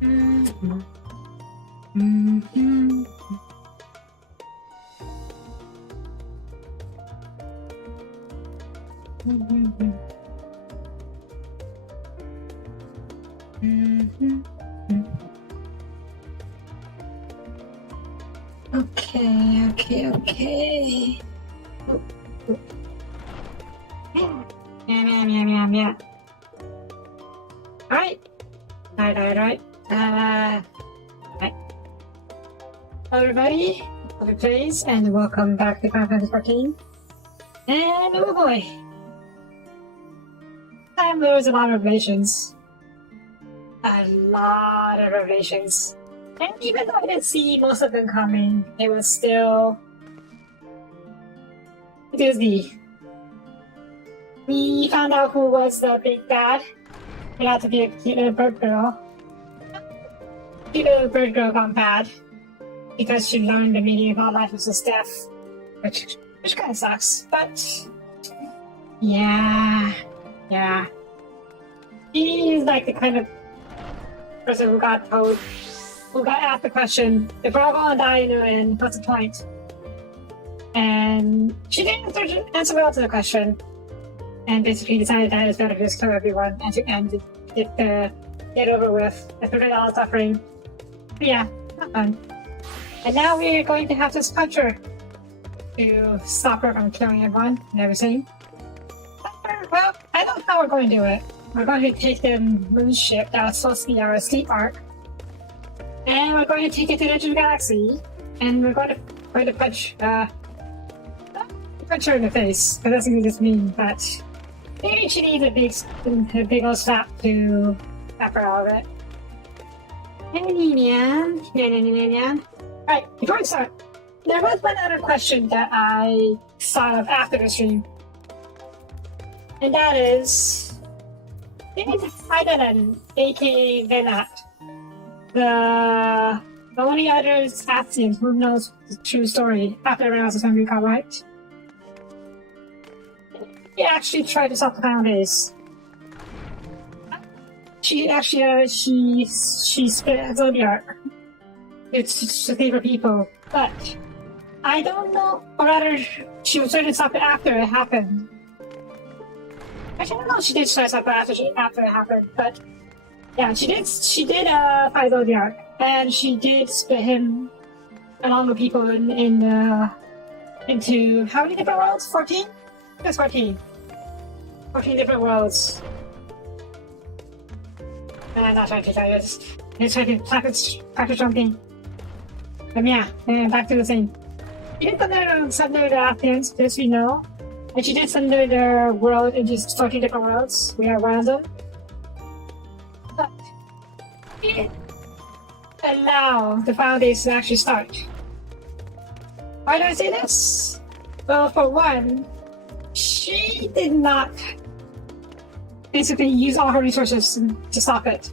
Mm-hmm. Mm-hmm. Mm-hmm. Mm-hmm. Okay. Yeah. Right. Right. Right. Hello everybody, please, and welcome back to Final Fantasy 14. And oh boy, there was a lot of revelations. And even though I didn't see most of them coming, it was still Disney. We found out who was the big bad. It had to be a cute little bird girl. Cute little bird girl gone bad because she learned the meaning of all life is just death, which kind of sucks. But yeah. She's like the kind of person who got asked the question, if we're all gonna die in the end, what's the point? And she didn't answer well to the question, and basically decided that it's better to just kill everyone and to end it, get over with, and prevent all suffering. But yeah, not fun. And now we're going to have to punch her to stop her from killing everyone and everything. Well, I know how we're going to do it. We're going to take the moon ship that was supposed to be our escape arc, and we're going to take it to the edge of the galaxy, and we're going to punch her in the face. That doesn't just mean that maybe she needs a big old slap to slap her out of it. Alright, before we start, there was one other question that I thought of after the stream, and that is, they need to find an aka Venat. The only other assassin who knows the true story after everyone else is going to be caught, right? He actually tried to stop the final days. She split Zodiac. It's just to save her people, but I don't know, or rather, she was trying to stop it after it happened. Actually, I don't know if she did try to stop it after it happened, but yeah, she did fight Zodiac, and she did split him along with people into how many different worlds? 14? Yes, 14. 14 different worlds. And I'm not trying to tell you, it's trying to practice jumping. But yeah, and back to the thing. She did sunder the Afghans, this we know. And she did sunder their world into 14 different worlds. We are random. But she didn't allow the final days to actually start. Why do I say this? Well, for one, she did not basically use all her resources to stop it.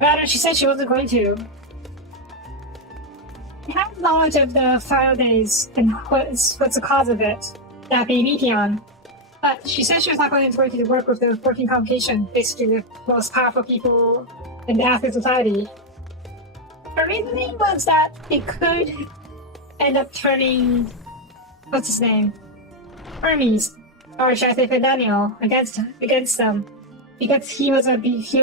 Rather, she said she wasn't going to. She had knowledge of the final days and what's the cause of it, that being Meteon. But she said she was not going to work with the 14 Convocation, basically the most powerful people in the African society. Her reasoning was that it could end up turning, what's his name? Hermes, or should I say Daniel, against them. Because he was the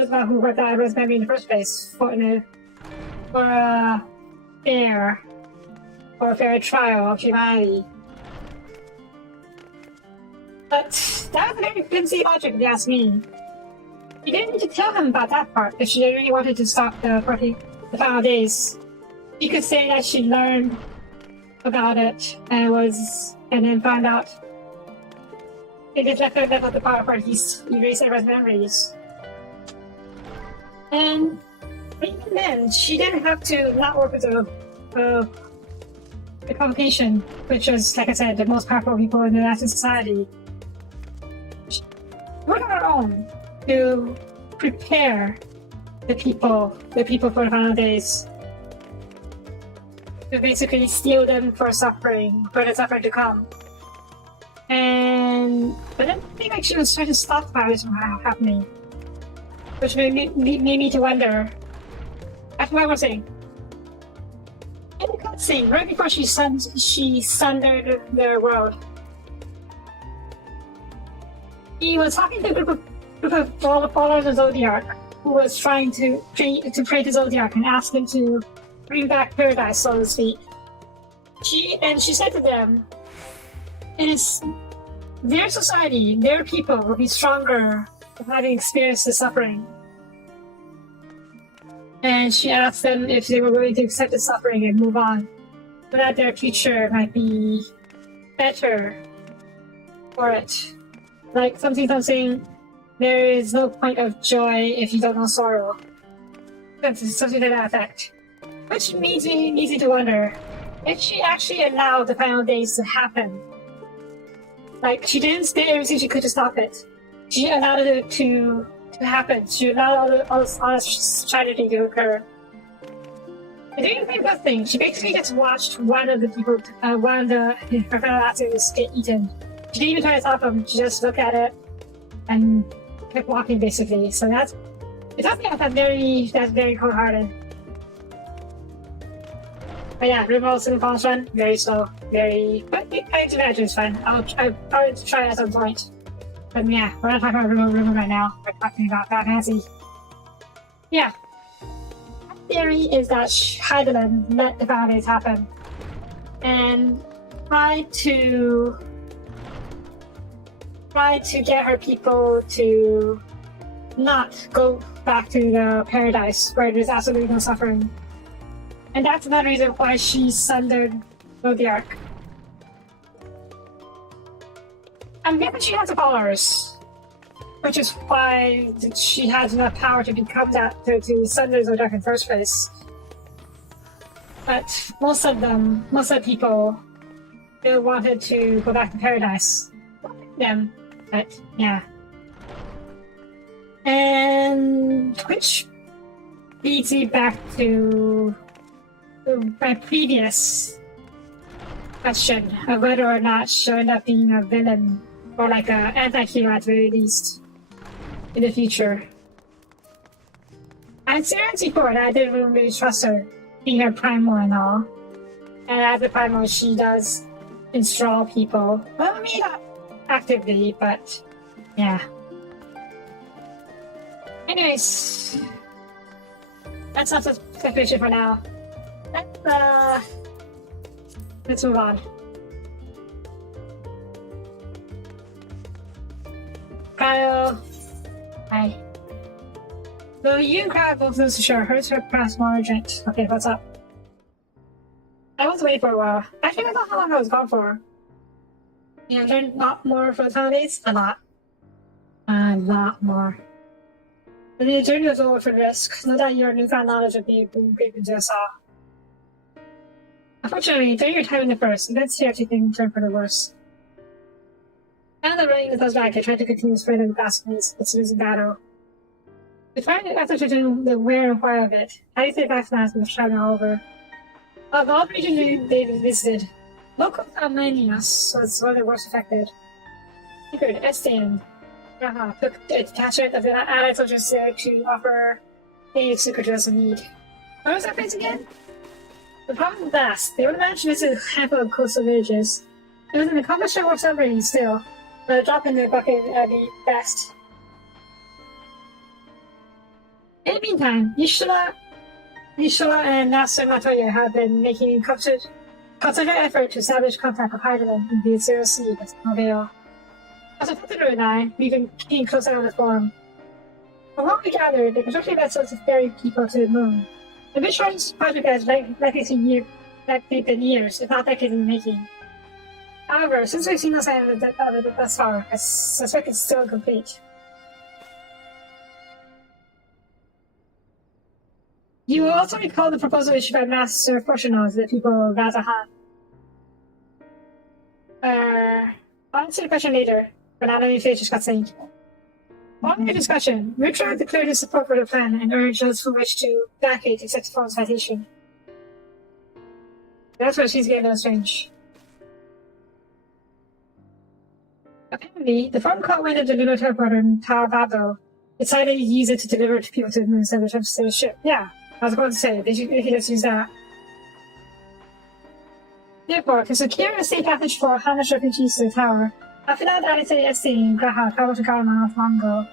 one who wrote that memory in the first place for a fair trial of humanity. But that was a very flimsy logic, if you ask me. You didn't need to tell him about that part if she really wanted to stop the final days. You could say that she learned about it and then found out. It just left out the part where he erased everyone's memories. And even then, she didn't have to not work with the Convocation, which was, like I said, the most powerful people in the Latin society. She worked on her own to prepare the people for the final days. To basically steel them for the suffering to come. But I think like she was trying to stop violence from happening, which made me to wonder. I what was I saying? In the cutscene, right before she sundered the world, he was talking to a group of followers of Zodiac, who was trying to pray to Zodiac and ask him to bring back paradise, so to speak. She said to them, "It's their society, their people will be stronger for having experienced the suffering." And she asked them if they were willing to accept the suffering and move on, so that their future might be better for it. Like something, there is no point of joy if you don't know sorrow. That's something to that effect. Which makes me to wonder if she actually allowed the final days to happen. Like, she didn't do everything she could to stop it. She allowed it to happen. She allowed all this tragedy to occur. And doing a good thing, she basically just watched one of her fellow actors get eaten. She didn't even try to stop him. She just looked at it and kept walking, basically. So that's very cold-hearted. But yeah, remote in the boss run, very slow, but I imagine it's fun. I'll probably try it at some point. But yeah, we're not talking about remote right now. We're talking about Final Fantasy. Yeah. My theory is that Heidelin let the final days happen and tried to get her people to not go back to the paradise where there's absolutely no suffering. And that's another reason why she sundered Zodiac. I'm guessing she has followers, which is why she has enough power to become that, to sunder Zodiac in the first place. But most of the people, they wanted to go back to paradise. Them, but yeah. And which leads me back to my previous question of whether or not she'll end up being a villain or like an anti-hero at the very least in the future. I'd say before that I didn't really trust her being her primal and all. And as a primal, she does enthrall people. Well, maybe not actively, but yeah. Anyways, that's not sufficient for now. Let's move on. Kyle. Hi. So you and Kyle both lose to share. Hers her past more urgent. Okay, what's up? I was away for a while. Actually, I don't know how long I was gone for. Yeah, I learned a lot more for the holidays. A lot more. But the journey was over for the risk. No doubt your newfound knowledge of the great into us all. Unfortunately, during your time in the first, events here take things turn for the worse. Now that running with those back, I tried to continue spreading the blasphemies, but losing battle. After judging the where and why of it, how do you think Blacksmiths was shouting all over? Of all the regions they visited, local Almanius was one of the worst affected. Secret Estienne took a detachment of the allied soldiers there to offer aid secret to those in need. What was that place again? The problem was vast. They would have managed to visit a handful of coastal villages. It was an accomplishment worth celebrating still, but a drop in the bucket at the best. In the meantime, Yishula and Nasser Matoya have been making concerted effort to establish contact with Heidelin in the Zero Sea, but no avail. As a Father and I, we've been keeping close eye on the forum. From what we gathered, the construction vessels to ferry people to the moon. The mission project has likely been years, if not decades in the making. However, since we've seen no sign of it thus far, I suspect it's still incomplete. You will also recall the proposal issued by Master Fortunato to the people of Razahan. I'll answer the question later, but now let me finish this cutscene. Following the discussion, Richard declared his support for the plan and urged those who wished to vacate to accept the forum's invitation. That's what she's getting strange. Apparently, the forum caught wind of the lunar teleporter in Taobabo, decided to use it to deliver to people to the moon instead of the ship. Yeah, I was going to say, did you just use that? Therefore, to secure a safe passage for Hamish refugees to the tower, after that I say Esteem, Graha, traveled to Garma not long ago.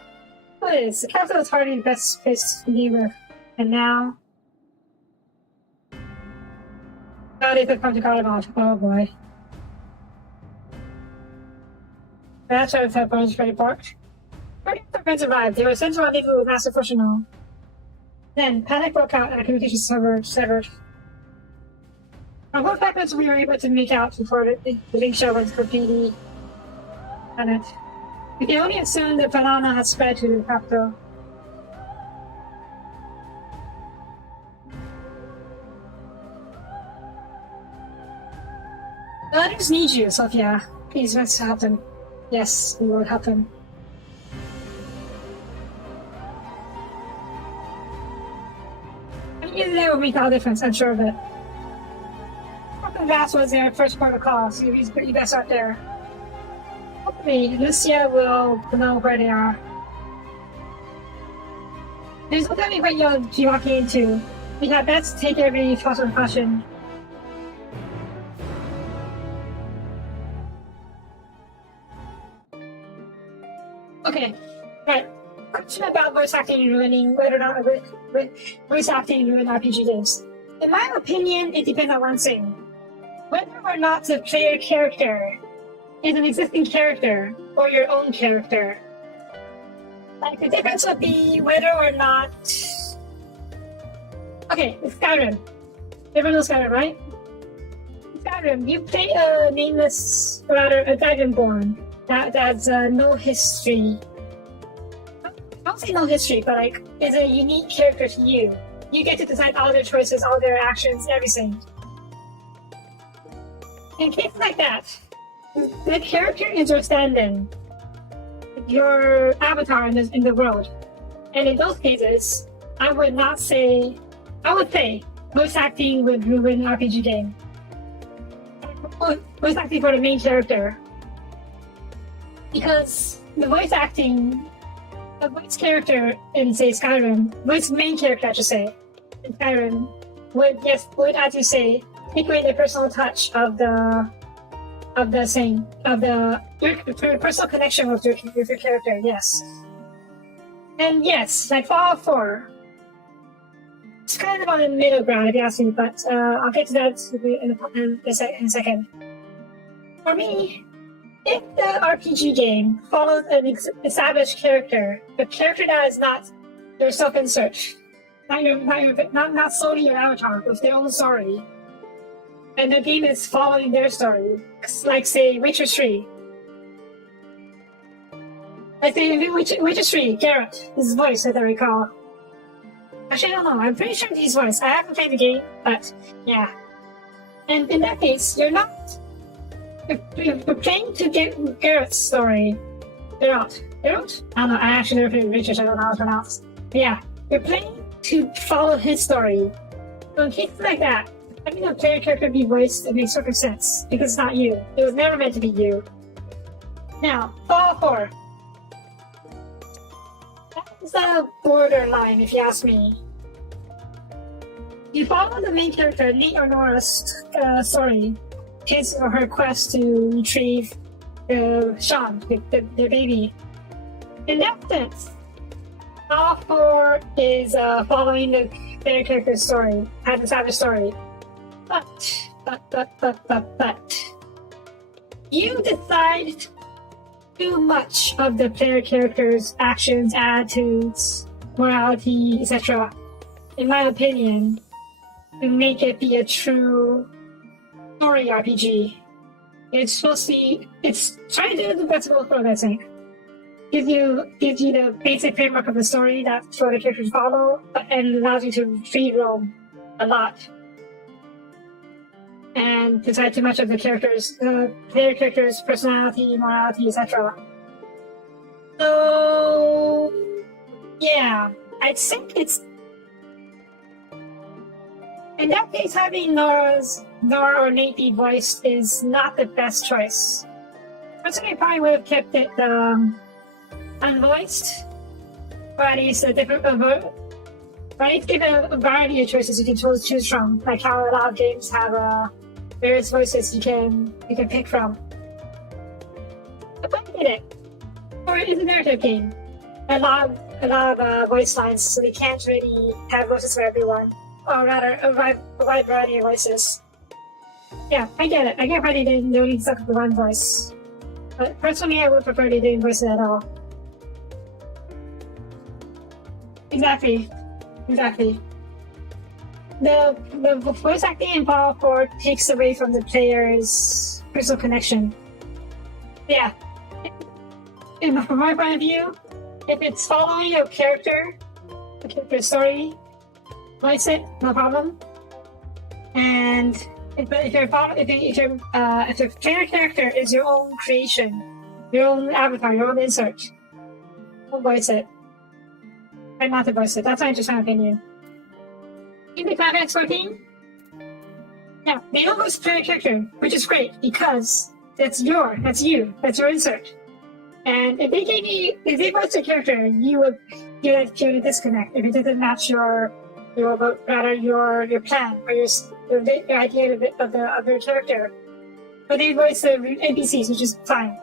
What is? The capital is hardly the best place to be with. And now... Nowadays they've come to Garma. Oh boy. That's why the bones very parked. Forget the friends arrived. They were sent to rendezvous with Master Fushino. Then, panic broke out and the communication server severed. From both fragments we were able to make out before the link show went graffiti on it. We can only assume the phenomena has spread to the capital. The others need you, Sophia. Please, let's help them. Yes, we will help them. Either they will make all difference, I'm sure of it. Captain Vass was their first port of call, so he's pretty best out there. Hopefully, Lucia will know where they are. There's no telling what you'll be walking into. We had best take every possible precaution. Okay, right. Question about voice acting and ruining whether or not voice acting ruin RPG games. In my opinion, it depends on one thing. Whether or not the player character is an existing character or your own character. Like, the difference would be whether or not... Okay, it's Skyrim. Everyone knows Skyrim, right? Skyrim, you play a nameless, or rather, a Dragonborn that has no history. I don't say no history, but like, is a unique character to you. You get to decide all their choices, all their actions, everything. In cases like that, the character is your stand-in, your avatar in the world. And in those cases, I would say voice acting would ruin an RPG game. Voice acting for the main character. Because the voice acting, the voice character in, say, Skyrim, voice main character, I should say, in Skyrim, would, as you say, take away the personal touch of your personal connection with your character, yes. And yes, like Fallout 4, it's kind of on the middle ground, if you ask me, but I'll get to that in a second. For me, if the RPG game follows an established character, a character that is not your self-insert, not solely your avatar, with their own story, and the game is following their story, like say Witcher 3. Like say Witcher 3, Geralt, his voice, as I recall. Actually, I don't know. I'm pretty sure it's his voice. I haven't played the game, but yeah. And in that case, you're not. You're playing to get Geralt's story. Geralt? I don't know. I actually never played Witcher, so I don't know how it's pronounced. But yeah, you're playing to follow his story. So in cases like that, having a player character be voiced, it makes perfect sense because it's not you. It was never meant to be you. Now, Fallout 4. It's a borderline, if you ask me. You follow the main character, Lee or Nora's story, his or her quest to retrieve Sean, their baby. In that sense, Fallout 4 is following the player character's story, has an established story. But, you decide too much of the player character's actions, attitudes, morality, etc., in my opinion, to make it be a true story RPG. It's trying to do the best of both worlds, I think. Gives you the basic framework of the story that the characters follow, and allows you to free roam a lot. And decide too much of the player character's personality, morality, etc. So, yeah, I think it's... In that case, having Nora or Nate be voiced is not the best choice. Personally, I probably would have kept it unvoiced, or at least a different But I need to give a variety of choices you can choose from, like how a lot of games have various voices you can pick from. But I get it. Or it's a narrative game. A lot of voice lines, so they can't really have voices for everyone, or rather, a wide variety of voices. Yeah, I get it. I get why they didn't only stuck with one voice. But personally, I would prefer they didn't voice it at all. Exactly. The voice acting in Fallout 4 takes away from the player's personal connection. Yeah. From my point of view, if it's following a character story, voice it, no problem. And if the player character is your own creation, your own avatar, your own insert, don't voice it. Try not to voice it. That's my just my opinion. In the Climax 14, yeah, they don't voice the player character, which is great because that's your insert. And if they voiced a character, you would feel a disconnect if it doesn't match your plan or your idea of the character. But they voice the NPCs, which is fine.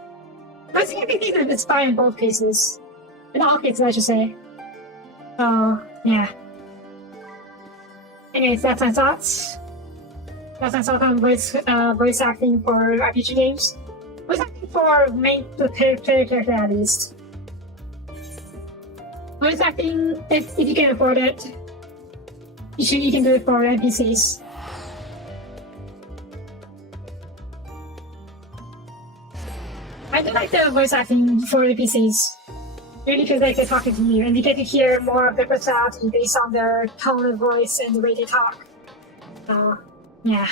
Voicing NPCs is fine in both cases. In all cases, I should say. So yeah. Anyways, that's my thoughts. That's my thoughts on voice acting for RPG games. Voice acting for the player character at least. Voice acting, if you can afford it, you can do it for NPCs. I do like the voice acting for NPCs. Really feels like they're talking to you, and you get to hear more of their personality based on their tone of voice and the way they talk. So, yeah.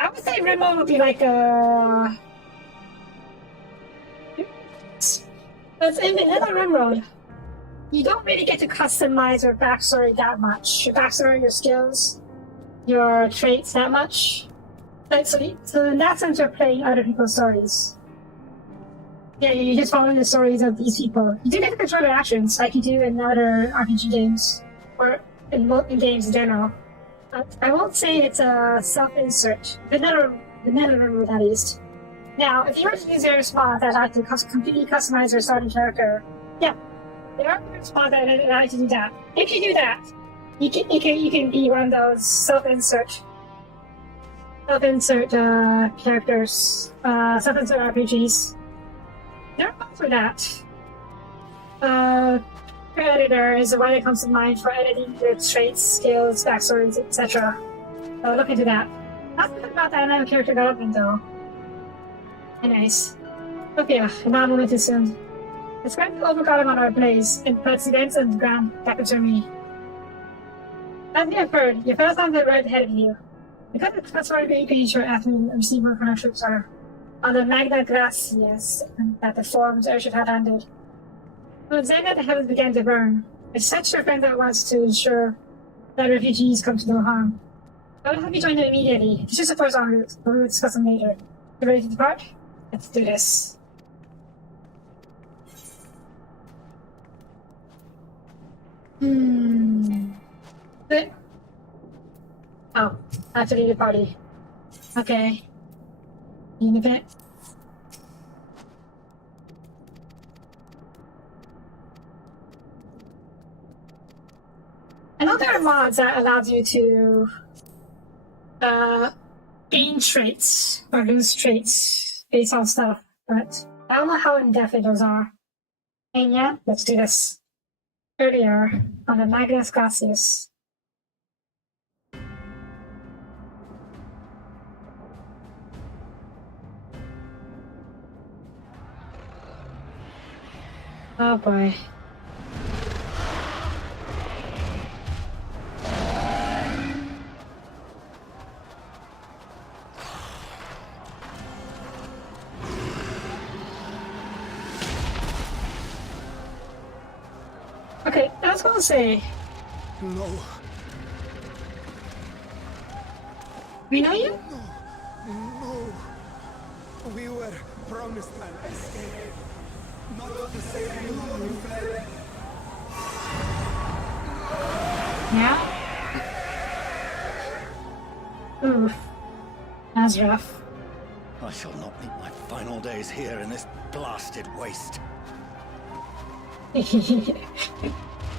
I would say Rimmo would be like a... But in Vanilla Rimroad, you don't really get to customize your backstory that much. Your backstory, your skills, your traits that much. Like, so in that sense, you're playing other people's stories. Yeah, you're just following the stories of these people. You do get to control their actions, like you do in other RPG games, or in games in general. But I won't say it's a self-insert. The Rimroad at least. Now, if you were to use your response that had to completely customize your starting character, yeah, there are response that allow you to do that. If you do that, you can be one of those self-insert characters, self-insert RPGs. There are ones for that. Editor is the one that comes to mind for editing your traits, skills, backstories, etc. So look into that. Nothing about dynamic character development though. Anyways. Okay, now moving too soon. Describe the overcrowding on our blaze and puts events on the ground back in Germany. As you have heard, your fellows on the road ahead of you. Because the transfer page your afternoon received more current troops are on the Magna Gracias that the forum's airship had landed. When Xander the heavens began to burn, I sent your friend at once to ensure that refugees come to no harm. I will have you join them immediately. This is the first en route, but we will discuss them later. You ready to depart? Let's do this. Good. Oh, I have to leave the party. Okay. In a bit. I know there are mods that allows you to gain traits or lose traits based on stuff, but I don't know how in-depth those are. And yeah, let's do this. Earlier on the Magna Gracias. Oh boy. Okay, I was gonna say. No. We know you? No. We were promised an escape. Not the same you fled. Yeah? Oof. That's rough. I shall not meet my final days here in this blasted waste.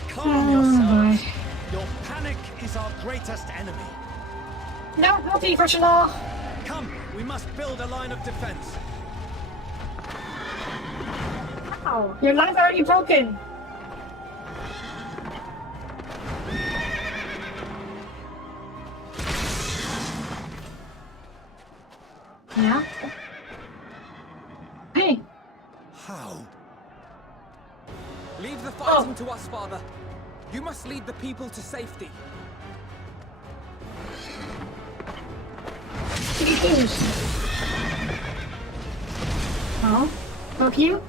Calm yourselves. Boy. Your panic is our greatest enemy. No, no be for law. Come, we must build a line of defense. Ow, your line's already broken. Yeah? Hey. How? Leave the fighting to us, Father. You must lead the people to safety. Oh, help you?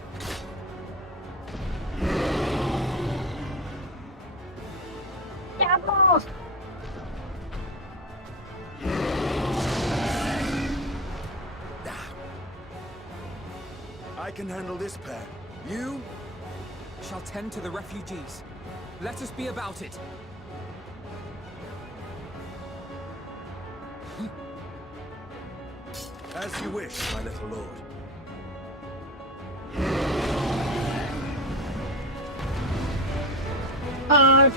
Yeah, boss. I can handle this pair. You? Shall tend to the refugees. Let us be about it. As you wish, my little lord.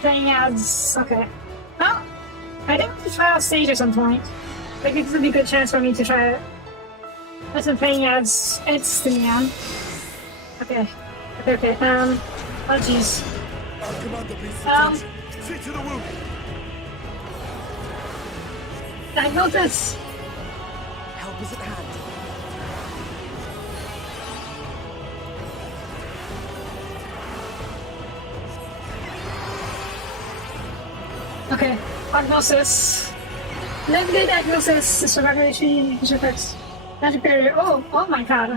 Playing ads. Okay. Well, I think to try out stage at some point. Like, this would be a good chance for me to try it. I've been playing ads. It's the man. Okay. Okay. Oh, jeez. Our commander please attention. See to the wound. Diagnosis. Help is at hand. Okay. Diagnosis. Limited diagnosis. Survivability. Effects. Magic barrier. Oh my god.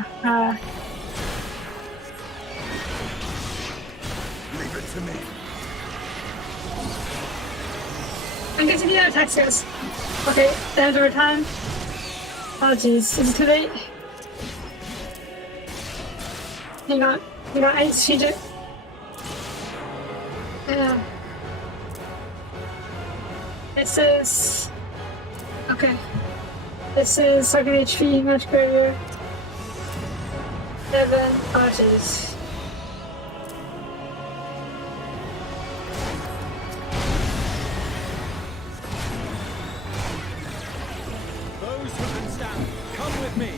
Leave it to me. I'm getting the other textures. Okay, there's over time. Oh jeez, is it too late? Hang on, I need to change it. This is... Okay. This is second HP, magic barrier. 7 arches. Those who can stand, come with me.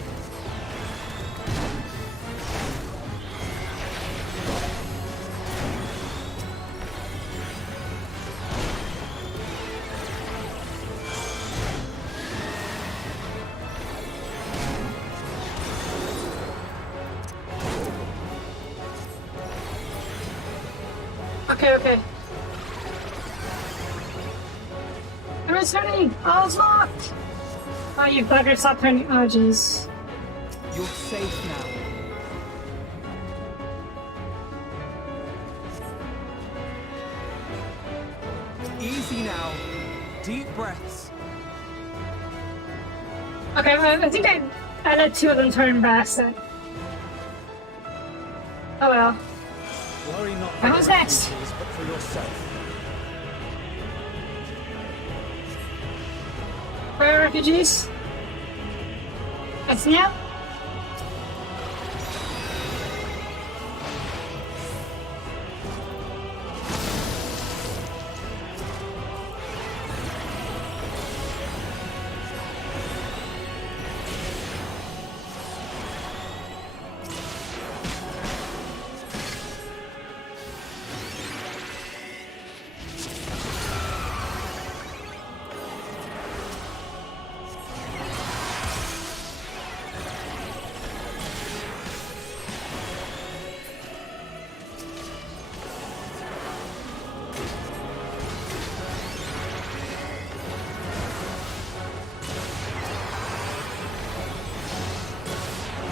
Okay. I'm returning! All's locked! Oh, you bugger, stop turning. Oh, jeez. You're safe now. Easy now. Deep breaths. Okay, well, I think I let 2 of them turn back then. Oh well. Worry not And who's next? but for yourself. Where are refugees? It's now?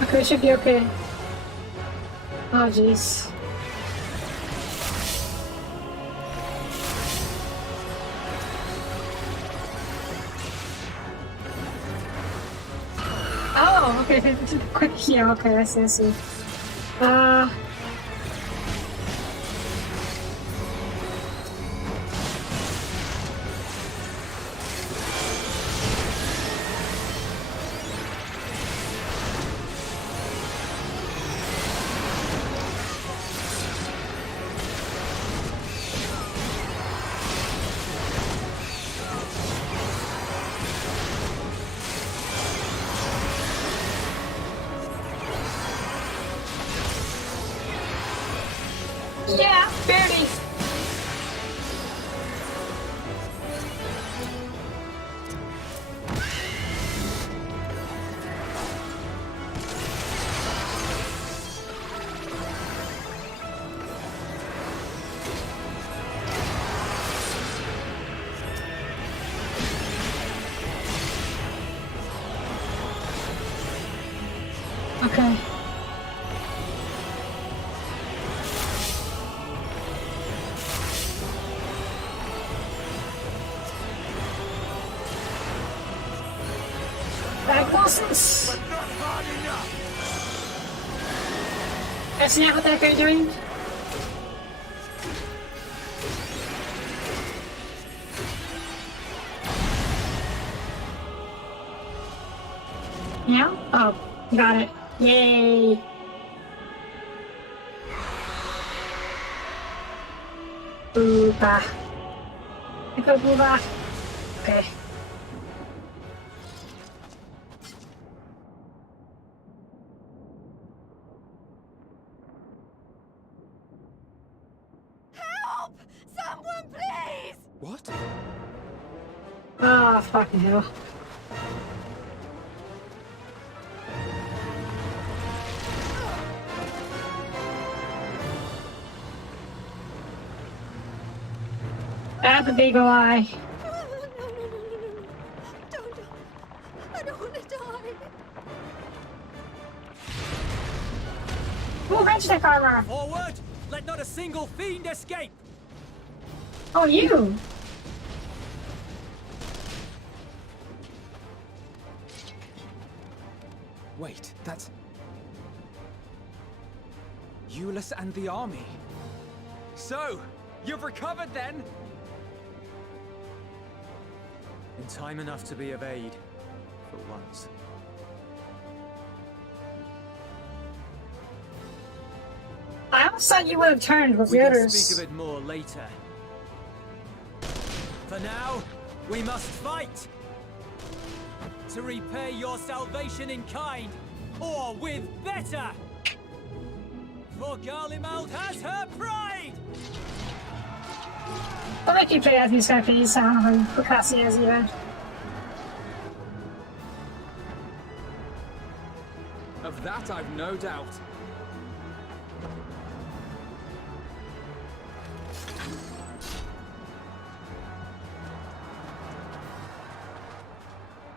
Okay, should be okay. Oh, jeez. Oh, okay. Quick heal. Okay, I see. I see. Yeah, barely. Okay. Diagnosis. But not hard enough! That's not what that guy doing. Yeah? Oh, got it. Yay. Booba. Go booba. Okay. Help! Someone, please! What? Oh, fucking hell. That's a big lie. No. Don't die. I don't want to die. Ooh, wrench tech armor. Forward! Let not a single fiend escape! Oh, you. Wait, that's... Euless and the army. So, you've recovered then? In time enough to be of aid, for once. I almost thought you would have turned with We the can others. speak of it more later. For now, we must fight! To repay your salvation in kind, or with better! For Garlemald has her pride! I'll make you play as these guys, please. I don't know who Cassie is either. Of that I've no doubt.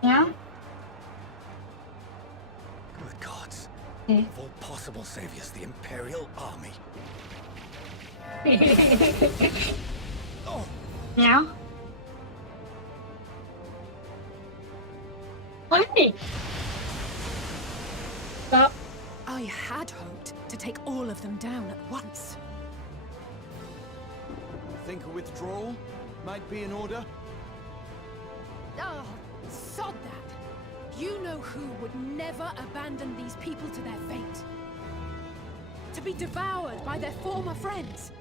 Yeah? Good gods. Yeah. Of all possible saviors, the Imperial Army. Oh, Yeah? Hey! Stop. I had hoped to take all of them down at once. Think a withdrawal might be in order? Oh, sod that. You know who would never abandon these people to their fate. To be devoured by their former friends.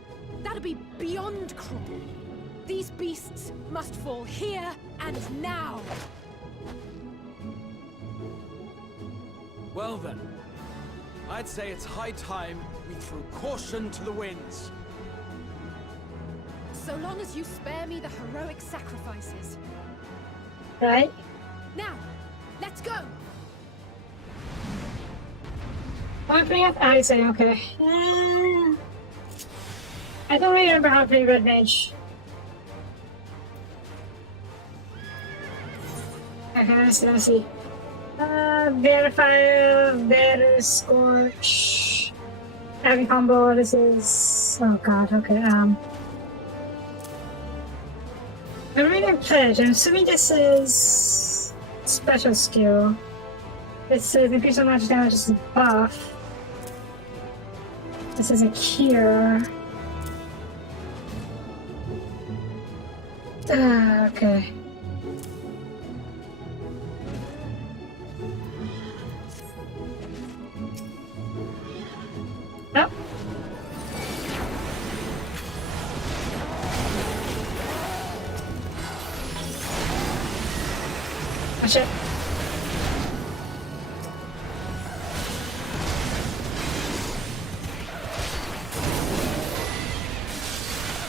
That'd be beyond cruel. These beasts must fall here and now. Well then, I'd say it's high time we threw caution to the winds. So long as you spare me the heroic sacrifices. Right? Now, let's go! Opening up, I say, okay. I don't really remember how to play Red Mage. Okay, let's see. Verify, Better Scorch. Heavy combo, this is... Oh god, okay, I'm reading Pledge. I'm assuming this is... Special skill. This is increase so much damage is a buff. This is a cure. Okay. Nope. Oh shit.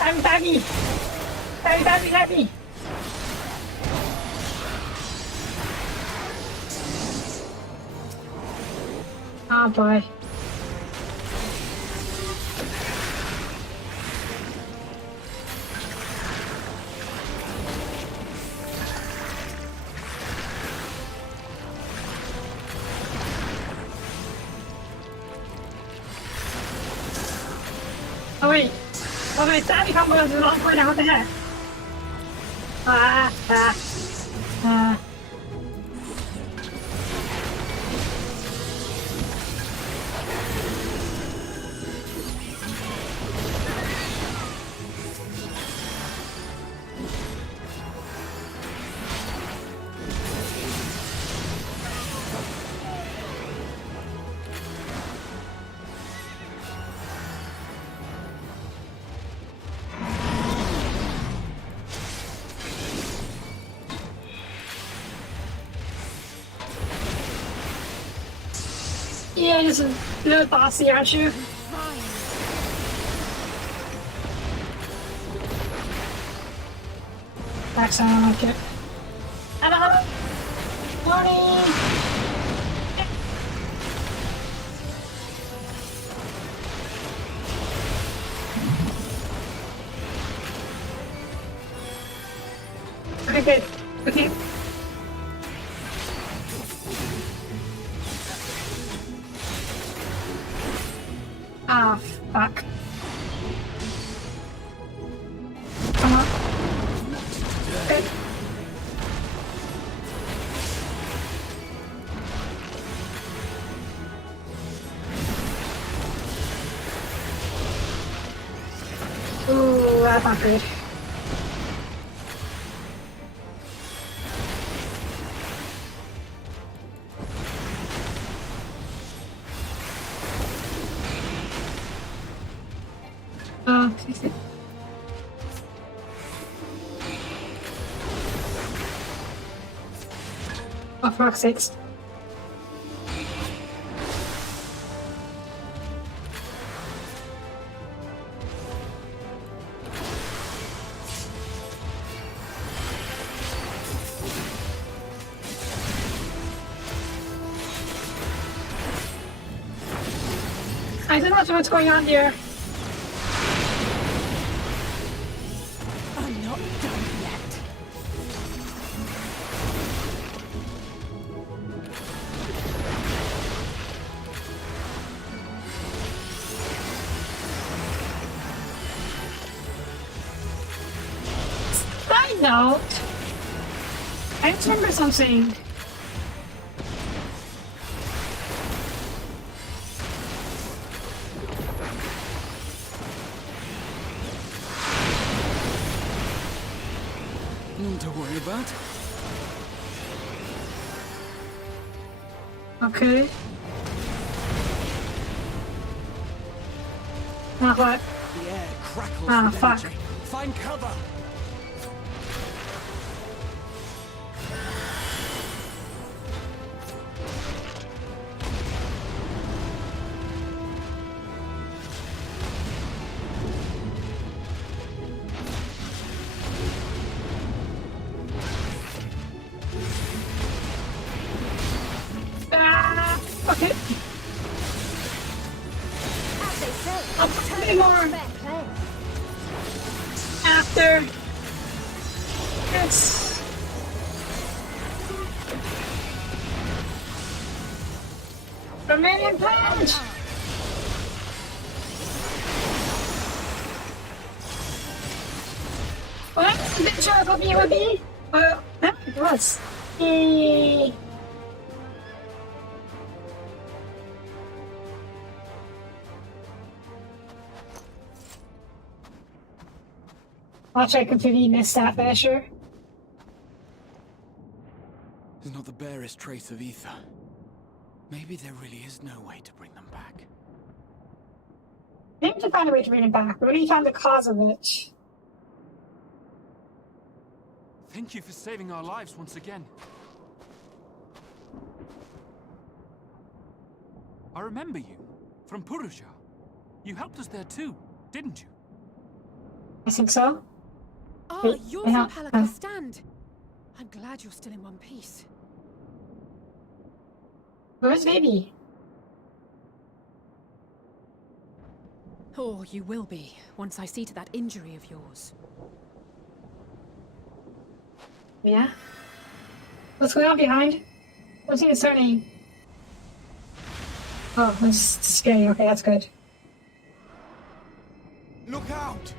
I'm baggy! Baggy! Oh boy. Oh wait, Savvy combo is the wrong way down, what the heck? Yeah, just a little bossy, aren't you? Actually, I don't like it. Hello! Morning! Okay, good. Okay. Ah, fuck. Come on. Good. Ooh, that's not good. Oh, for fuck's sakes. I don't know what's going on here. I'm not done yet. Side note, I just remember something. To worry about. Okay. Now what? The air crackles Ah, with fuck. energy. Find cover. Okay. As they say, I'll put me more fair play. after. It's Romanian punch. Well, that's a bit sure of what it would be. Well, it was. Watch, I completely missed that measure. There's not the barest trace of ether. Maybe there really is no way to bring them back. Maybe to find a way to bring it back. We already found the cause of it. Thank you for saving our lives once again. I remember you from Purusha. You helped us there too, didn't you? I think so. Ah, Wait, you're yeah, from Palakastan. I'm glad you're still in one piece. Where's baby? Oh, you will be, once I see to that injury of yours. Yeah? What's going on behind? What's he turning? Oh, that's scary. Okay, that's good. Look out!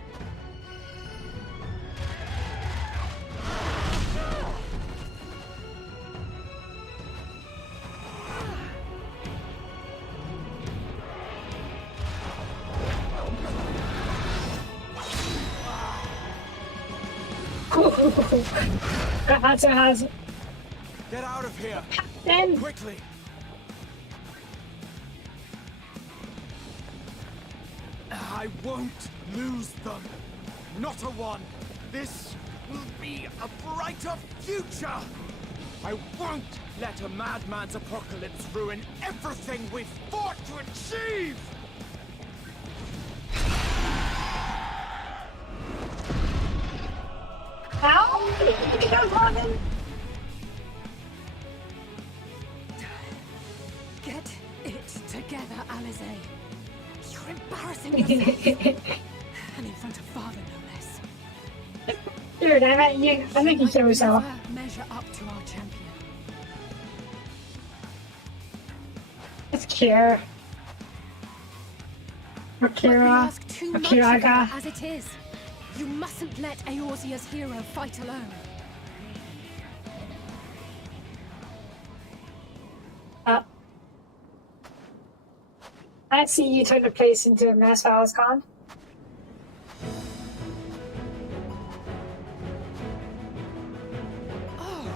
Has Get out of here! then Quickly! I won't lose them. Not a one. This will be a brighter future. I won't let a madman's apocalypse ruin everything we've fought to achieve. how? Get those Robin. Get it together, Alize. You're embarrassing yourself. And in front of father, no less. Dude, I think you kill yourself. Never measure up to our champion. It's Kira. Or But we Kira. ask too Or much of her Kiraga. as it is. You mustn't let Eorzea's hero fight alone. I see you turn the place into a mass Con. Oh,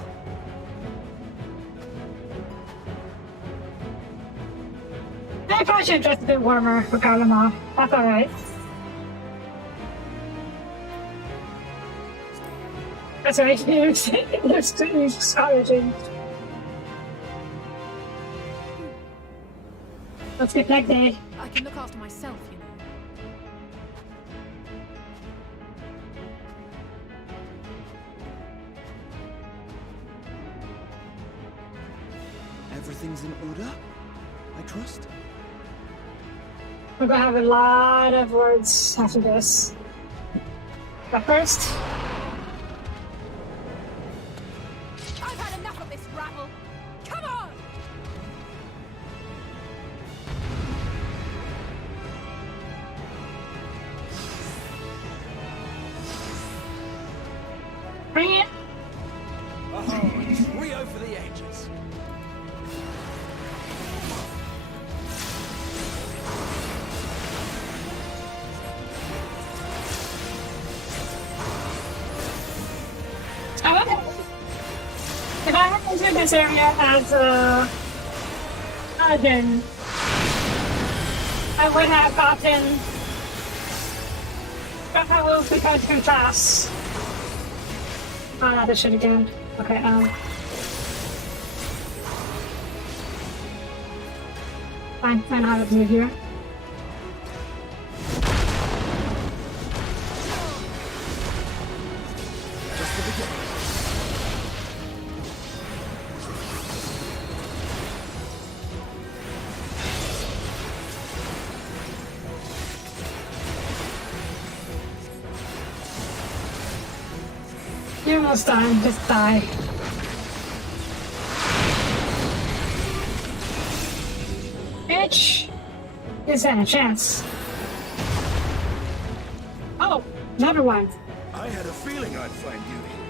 I probably should have dressed a bit warmer for Karlamov. That's alright. That's alright, it's discouraging. Let's get back there. I can look after myself, you know. Everything's in order, I trust. We're gonna have a lot of words after this. But first, I've had enough of this rabble. Come on! bring it. Oh, Rio for the ages. If I had entered this area as a paladin, I would have gotten got Wolf because of class. Oh, not this shit again. Okay, fine, I know how to do here. Just the beginning. You're almost done, just die. Bitch! Is that a chance? Oh, another one. I had a feeling I'd find you here.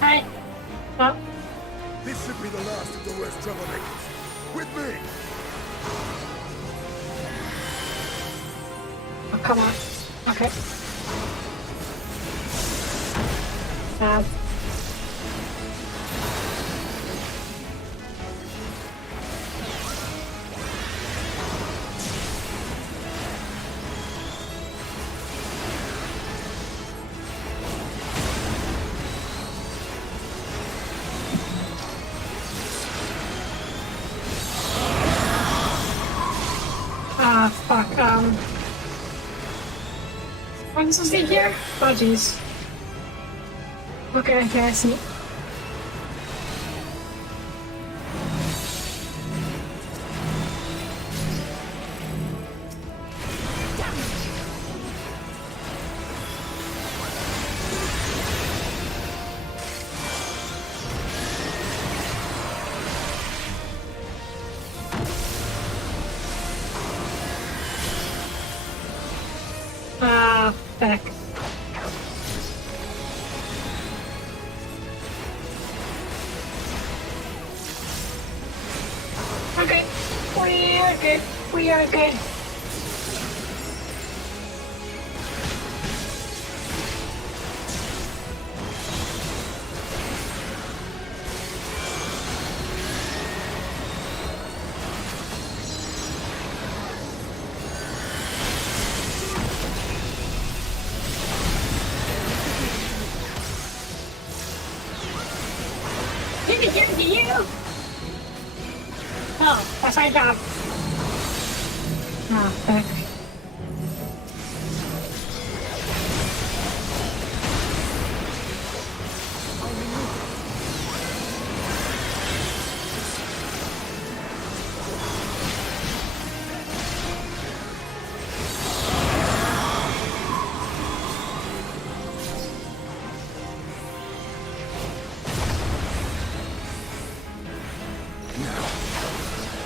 Alright. Well, This should be the last of the worst troublemakers. With me! oh, come on. Okay. Bad. Ah, fuck, what is this thing here? Oh, jeez. Okay, I see. Ah, back. Okay, we are good. We are good. Give it here to you! Oh, that's my job. Ah, fuck.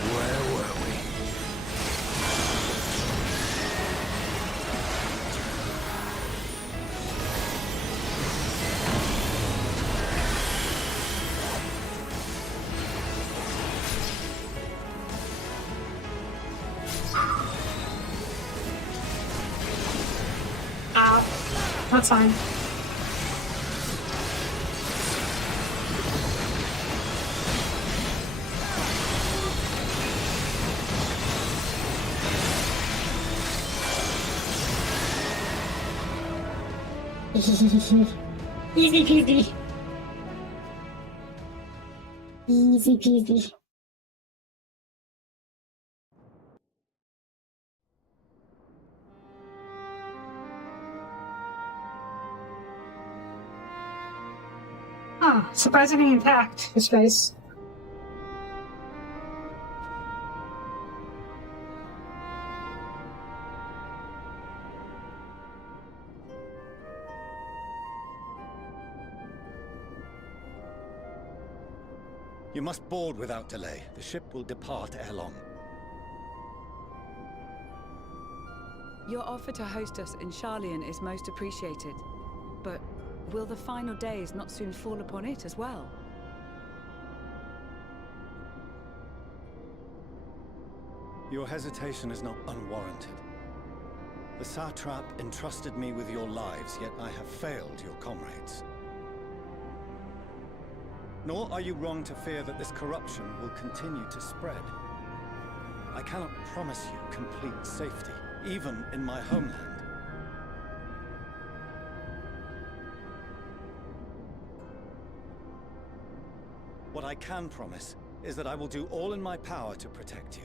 Where were we? Ow. That's fine. Easy peasy. Easy peasy. Ah, surprisingly intact, this place. You must board without delay. The ship will depart ere long. Your offer to host us in Charlian is most appreciated. But will the final days not soon fall upon it as well? Your hesitation is not unwarranted. The satrap entrusted me with your lives, yet I have failed your comrades. Nor are you wrong to fear that this corruption will continue to spread. I cannot promise you complete safety, even in my homeland. What I can promise is that I will do all in my power to protect you.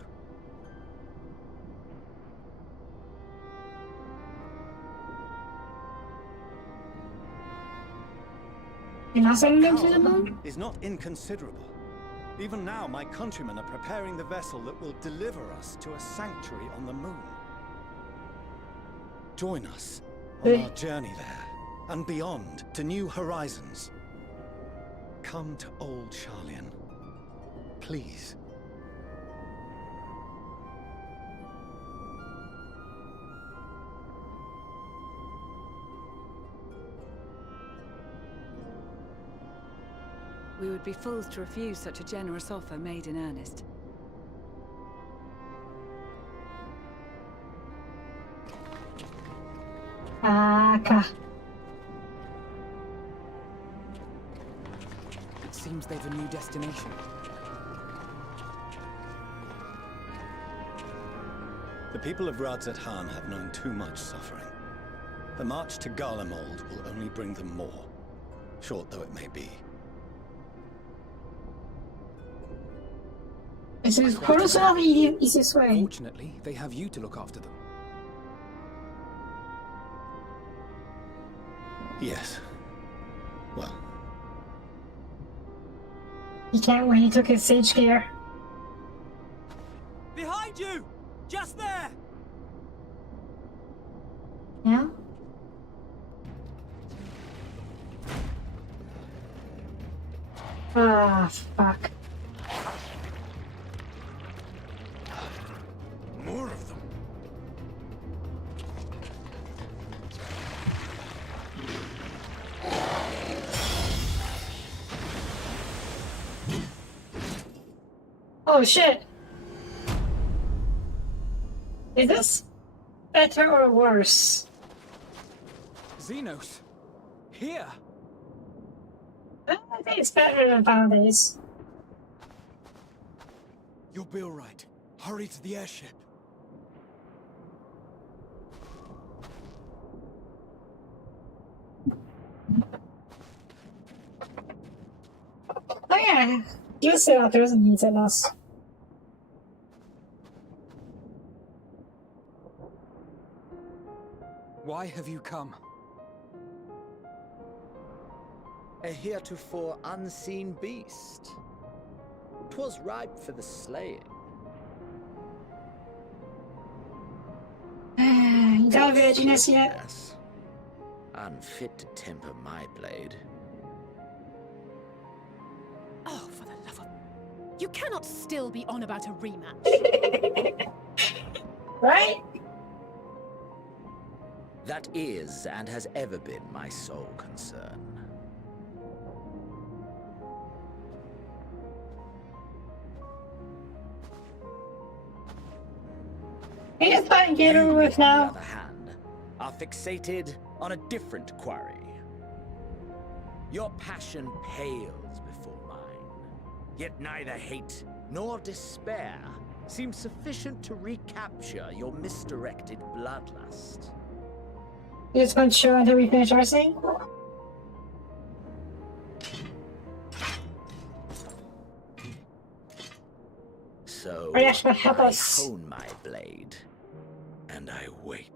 You're not sending them to the moon? Is not inconsiderable. Even now, my countrymen are preparing the vessel that will deliver us to a sanctuary on the moon. Join us on our journey there, and beyond, to new horizons. Come to old Charlian. Please. We would be fools to refuse such a generous offer made in earnest. Seems they've a new destination. The people of Radzat-Han have known too much suffering. The march to Garlemald will only bring them more, short though it may be. This is probably the easiest way. Fortunately, they have you to look after them. Yes. Well, He can't when he took his sage gear. Behind you! Just there! Yeah? Ah, fuck. More of them. Oh shit! Is this better or worse? Xenos! Here! I think it's better than Foundries. You'll be all right. Hurry to the airship. Oh yeah, you still out there doesn't need to us. Why have you come? A heretofore unseen beast. 'Twas ripe for the slaying. You got virginess yet? Yes. Unfit to temper my blade. Oh, for the love of... You cannot still be on about a rematch. Right? That is and has ever been my sole concern. He just trying to get over with On the now. other hand, are fixated on a different quarry. Your passion pales before mine, yet neither hate nor despair seems sufficient to recapture your misdirected bloodlust. You just want to show until we finish our scene? So Oh, yes, but help I us. hone my blade, and I wait.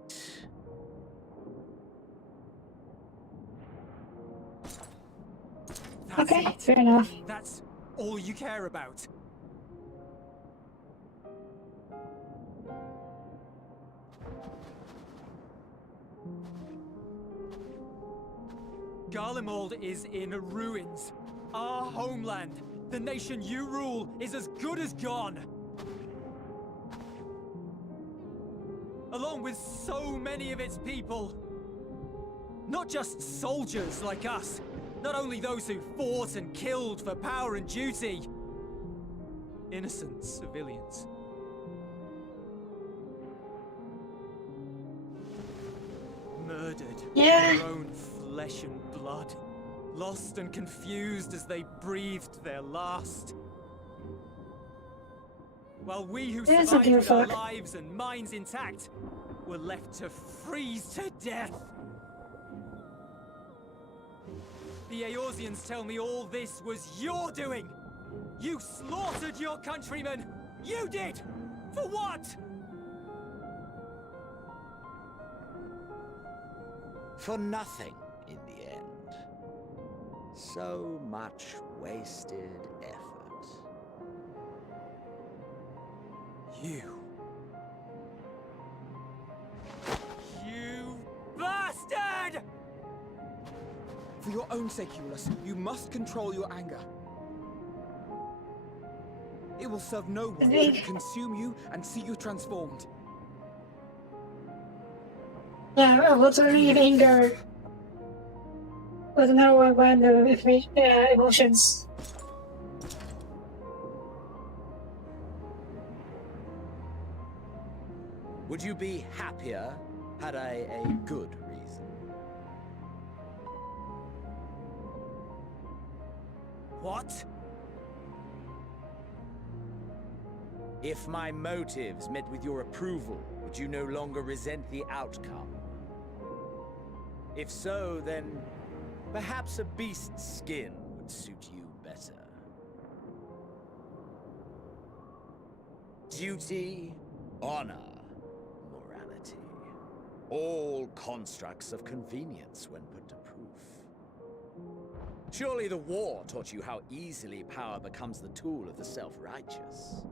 That's Okay, it. fair enough. That's all you care about. Garlemald is in ruins. Our homeland, the nation you rule, is as good as gone. Along with so many of its people. Not just soldiers like us. Not only those who fought and killed for power and duty. Innocent civilians. Murdered Yeah. in their own flesh and blood. Lost and confused as they breathed their last. While we who Yeah, it's survived okay, with our fuck. lives and minds intact were left to freeze to death. The Eorzeans tell me all this was your doing. You slaughtered your countrymen. You did! For what? For nothing in the end. So much wasted effort. You bastard! For your own sake, Eulus, you must control your anger. It will serve no one to consume you and see you transformed. Yeah, what's relieve anger with no one of emotions. Would you be happier had I a good reason? What? it. If my motives met with your approval, would you no longer resent the outcome? If so, then perhaps a beast's skin would suit you better. Duty, honor, morality. All constructs of convenience when put to proof. Surely the war taught you how easily power becomes the tool of the self-righteous.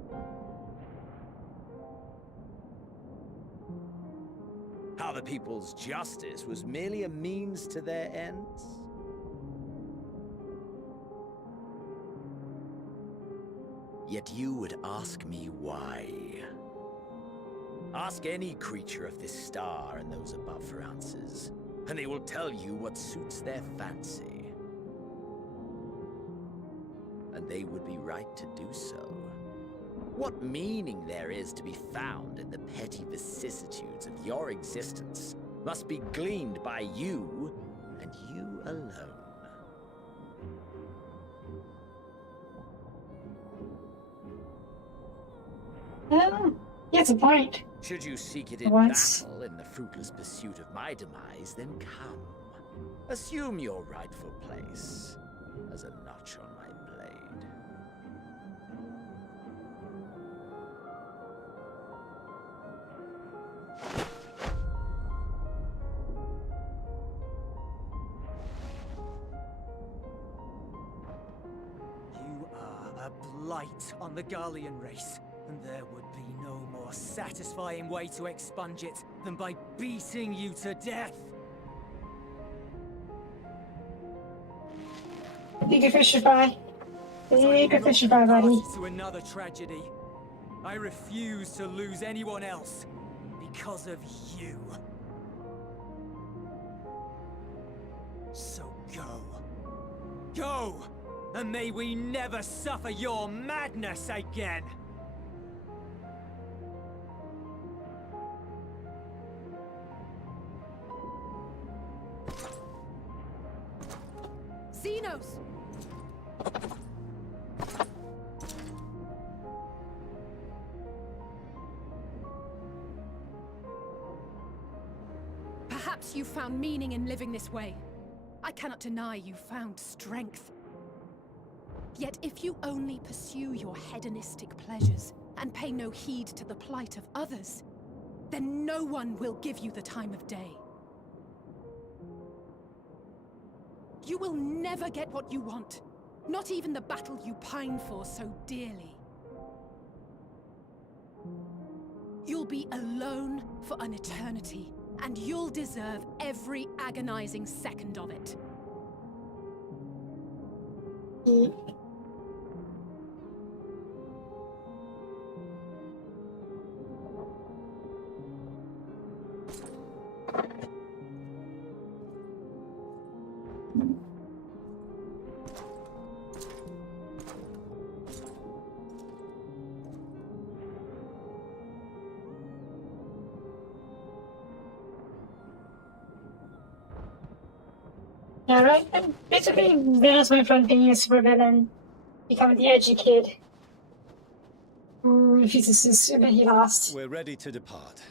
How the people's justice was merely a means to their ends? Yet you would ask me why. Ask any creature of this star and those above for answers, and they will tell you what suits their fancy. And they would be right to do so. What meaning there is to be found in the petty vicissitudes of your existence must be gleaned by you, and you alone. He has a point. Should you seek it in Once. battle in the fruitless pursuit of my demise, then come. Assume your rightful place as a notch on my blade. You are a blight on the Garlean race, and there would be no more satisfying way to expunge it than by beating you to death. Think of fish by. Think of fish by, buddy. To another tragedy. I refuse to lose anyone else because of you. So go. Go! And may we never suffer your madness again! Xenos! Perhaps you found meaning in living this way. I cannot deny you found strength. Yet if you only pursue your hedonistic pleasures and pay no heed to the plight of others, then no one will give you the time of day. You will never get what you want, not even the battle you pine for so dearly. You'll be alone for an eternity, and you'll deserve every agonizing second of it. Yeah, right. And basically, Vanessa went from being a supervillain, becoming the edgy kid. Refuses to assume that he lost. We're ready to depart.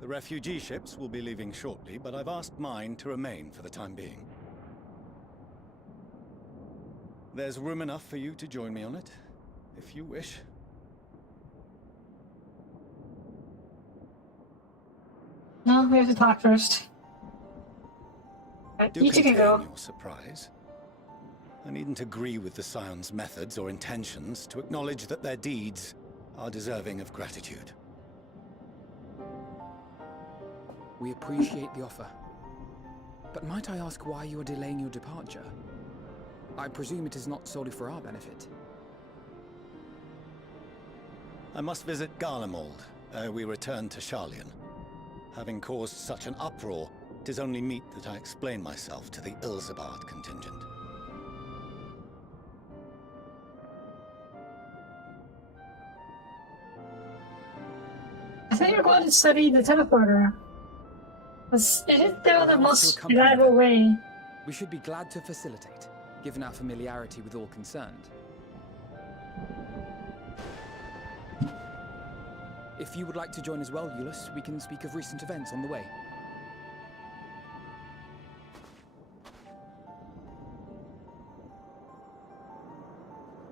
The refugee ships will be leaving shortly, but I've asked mine to remain for the time being. There's room enough for you to join me on it, if you wish. No, we have to talk first. Do You two contain can go. your surprise. I needn't agree with the Scion's methods or intentions to acknowledge that their deeds are deserving of gratitude. We appreciate the offer. But might I ask why you are delaying your departure? I presume it is not solely for our benefit. I must visit Garlemald ere we return to Sharlayan. Having caused such an uproar, it is only meet that I explain myself to the Ilsabard contingent. I thought you were going to study the teleporter. It is still the most reliable way. We should be glad to facilitate. given our familiarity with all concerned. If you would like to join as well, Eulus, we can speak of recent events on the way.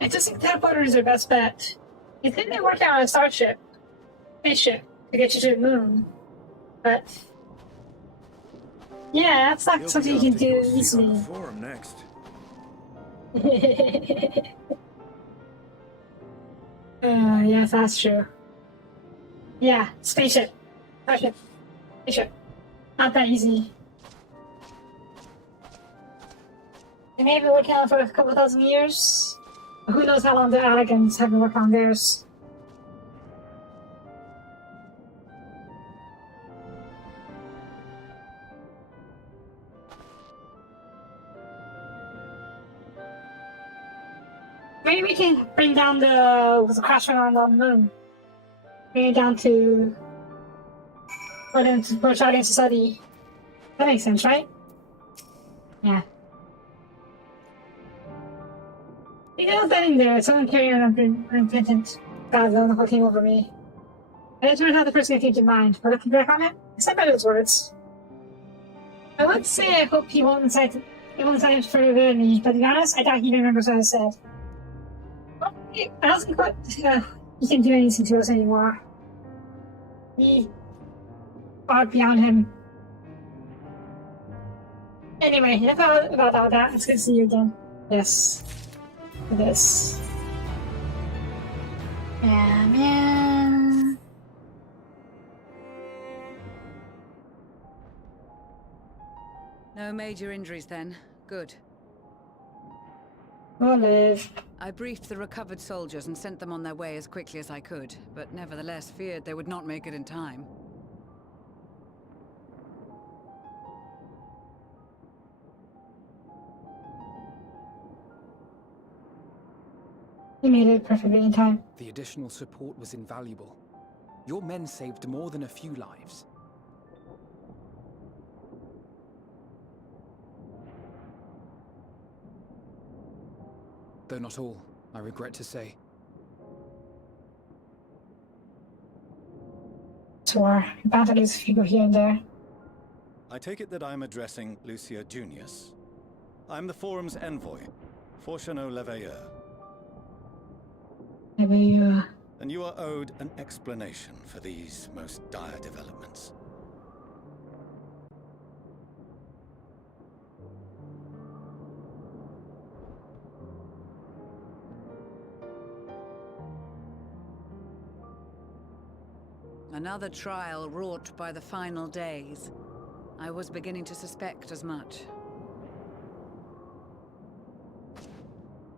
I just think teleporter is your best bet. You think they're working on a spaceship to get you to the moon, but yeah, that's not something you can do easily. Forum next. Yes, that's true. Yeah, spaceship. Spaceship. Not that easy. They may have been working on it for a couple thousand years. Who knows how long the Allegans have been working on theirs. Maybe we can bring down the crash on the moon. Bring it down to for Charlie Society. That makes sense, right? Yeah. You know that in there, someone carrying an unrepentant God the whole thing over me. And it turns out the first thing I came to mind, but looking back on it, I said by those words. I would say I hope he won't incite him to further me, but to be honest, I doubt he remembers what I said. Well, I don't think he can do anything to us anymore. We are beyond him. Anyway, enough about all that. It's good to see you again. Yes. It is. Yeah. No major injuries then. Good. We'll live. I briefed the recovered soldiers and sent them on their way as quickly as I could, but nevertheless feared they would not make it in time. You made it perfectly in time. The additional support was invaluable. Your men saved more than a few lives. Though not all, I regret to say. Sure, bound to lose a few here and there. I take it that I'm addressing Lucia Junius. I'm the Forum's envoy, Forchano Leveilleur. And you are owed an explanation for these most dire developments. Another trial wrought by the final days. I was beginning to suspect as much.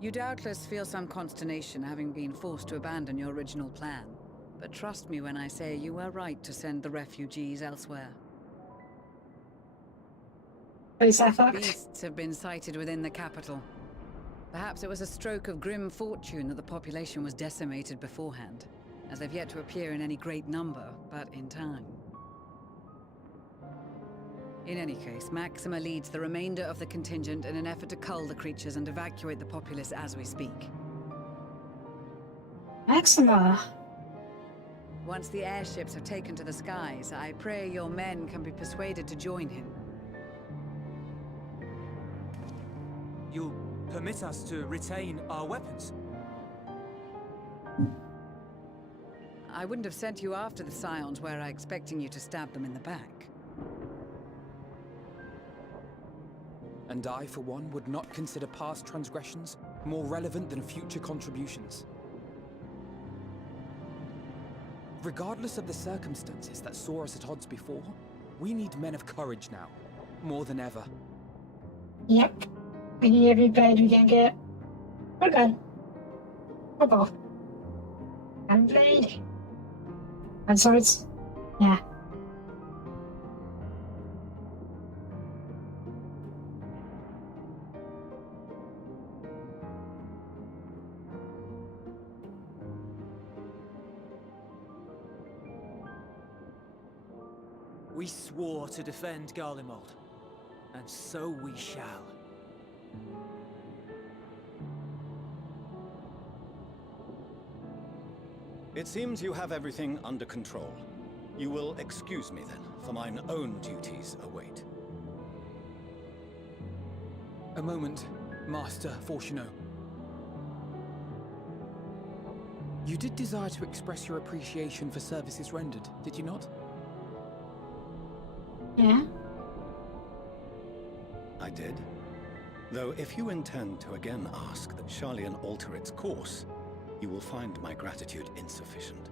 You doubtless feel some consternation having been forced to abandon your original plan. But trust me when I say you were right to send the refugees elsewhere. Beasts have been sighted within the capital. Perhaps it was a stroke of grim fortune that the population was decimated beforehand, as they've yet to appear in any great number, but in time. In any case, Maxima leads the remainder of the contingent in an effort to cull the creatures and evacuate the populace as we speak. Maxima! Once the airships have taken to the skies, I pray your men can be persuaded to join him. You'll permit us to retain our weapons? I wouldn't have sent you after the Scions were I expecting you to stab them in the back. And I, for one, would not consider past transgressions more relevant than future contributions. Regardless of the circumstances that saw us at odds before, we need men of courage now, more than ever. Yep. We need every blade we can get. We're good. We're both. And blade. And swords. Yeah. We swore to defend Garlemald, and so we shall. It seems you have everything under control. You will excuse me then, for mine own duties await. A moment, Master Fortuno. You did desire to express your appreciation for services rendered, did you not? Yeah. I did. Though if you intend to again ask that Charlian alter its course, you will find my gratitude insufficient.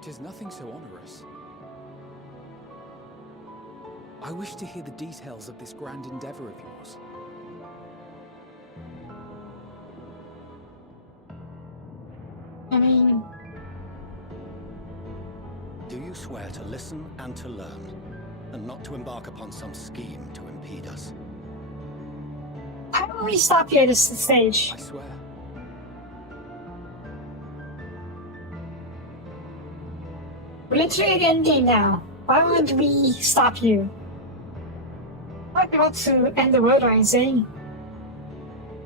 'Tis nothing so onerous. I wish to hear the details of this grand endeavor of yours. I mean... Do you swear to listen and to learn, and not to embark upon some scheme to impede us? Why will we stop you at this stage? I swear. We're literally at the end game now. Why would we stop you? Might be able to end the world or anything.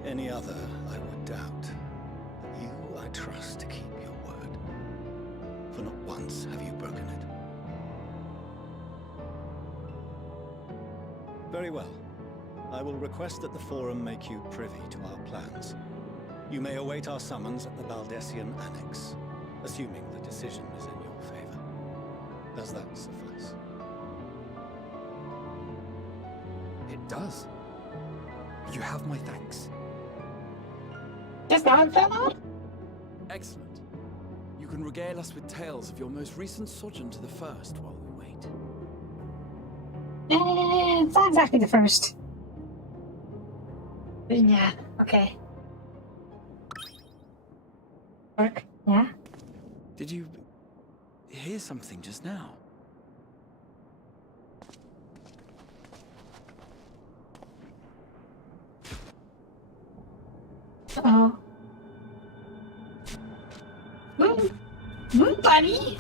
Any other, I would doubt. But you, I trust to keep your word. For not once have you broken it. Very well. I will request that the Forum make you privy to our plans. You may await our summons at the Baldessian Annex, assuming the decision is in your favor. Does that suffice? It does. You have my thanks. Just now in Fairmont? Excellent. You can regale us with tales of your most recent sojourn to the First while we wait. It's not exactly the first. Yeah, okay. Work, yeah? Did you hear something just now? Uh-oh. Moon Bunny?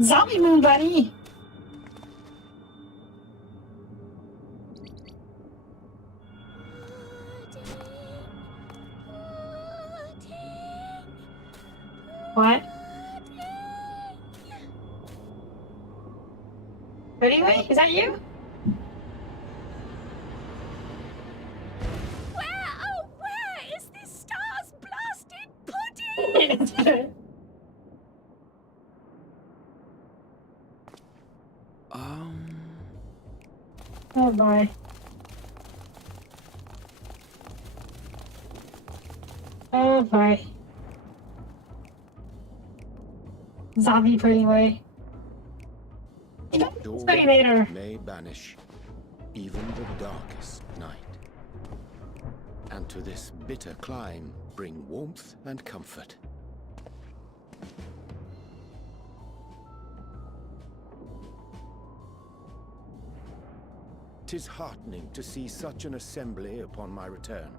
Zombie Moon Bunny? What? But anyway, is that you? Where is this star's blasted pudding? Oh boy. Oh boy. Zombie pretty way. It's pretty later. May banish even the darkest night, and to this bitter clime bring warmth and comfort. 'Tis heartening to see such an assembly upon my return.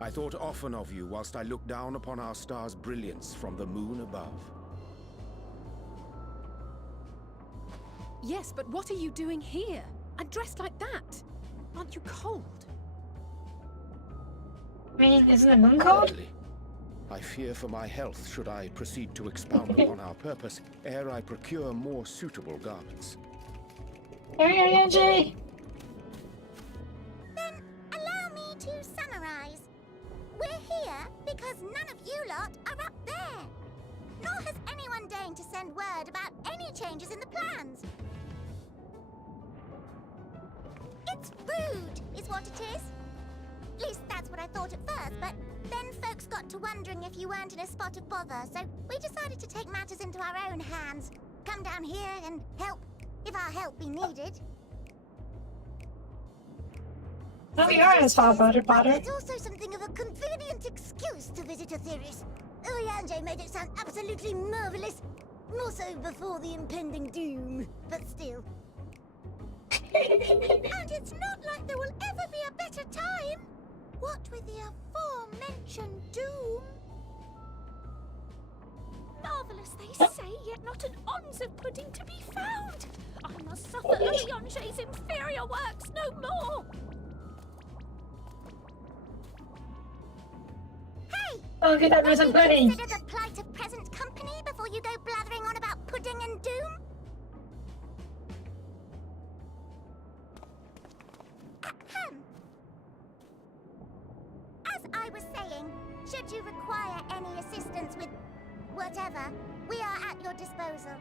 I thought often of you whilst I looked down upon our star's brilliance from the moon above. Yes, but what are you doing here? And dressed like that? Aren't you cold? I mean, isn't the moon cold? Hardly. I fear for my health should I proceed to expound upon our purpose ere I procure more suitable garments. Here, Angie! Then allow me to summarize. We're here because none of you lot are up there. Nor has anyone deigned to send word about any changes in the plans. It's rude, is what it is. At least that's what I thought at first, but then folks got to wondering if you weren't in a spot of bother, so we decided to take matters into our own hands. Come down here and help, if our help be needed. No, we are in a spot of Potter. It's also something of a convenient excuse to visit Etheris. Oyanje made it sound absolutely marvelous. More so before the impending doom, but still. And it's not like there will ever be a better time. What with the aforementioned doom? Marvelous, they say, yet not an ounce of pudding to be found. I must suffer Oyonje's inferior works no more. Hey, Oh, get that some pudding. Consider the plight of present company before you go blathering on about pudding and doom? Ahem. As I was saying, should you require any assistance with whatever, we are at your disposal.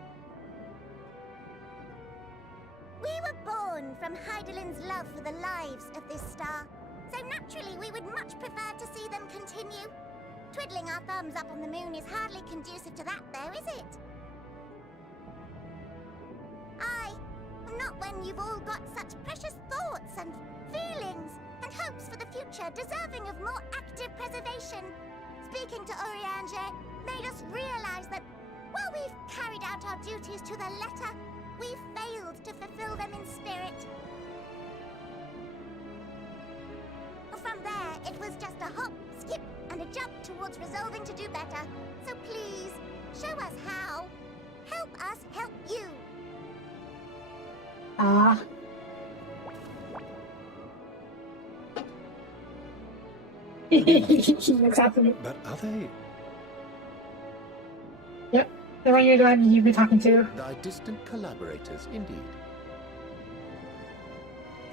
We were born from Heidelin's love for the lives of this star, so naturally we would much prefer to see them continue. Twiddling our thumbs up on the moon is hardly conducive to that, though, is it? Not when you've all got such precious thoughts and feelings and hopes for the future deserving of more active preservation. Speaking to Urianger made us realize that while we've carried out our duties to the letter, we've failed to fulfill them in spirit. From there, it was just a hop, skip, and a jump towards resolving to do better. So please, show us how. Help us help you. Exactly. But are they? Yep, the one you've been talking to. Thy distant collaborators, indeed.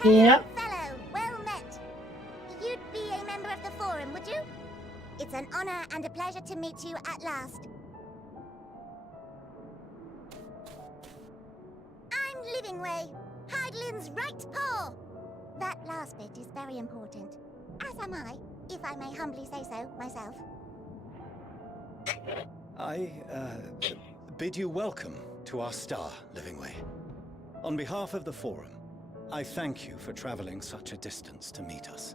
Yep. Fellow, well met. You'd be a member of the Forum, would you? It's an honor and a pleasure to meet you at last. I'm Livingway, Heidelin's right paw. That last bit is very important. As am I, if I may humbly say so myself. I bid you welcome to our star, Livingway. On behalf of the Forum, I thank you for traveling such a distance to meet us.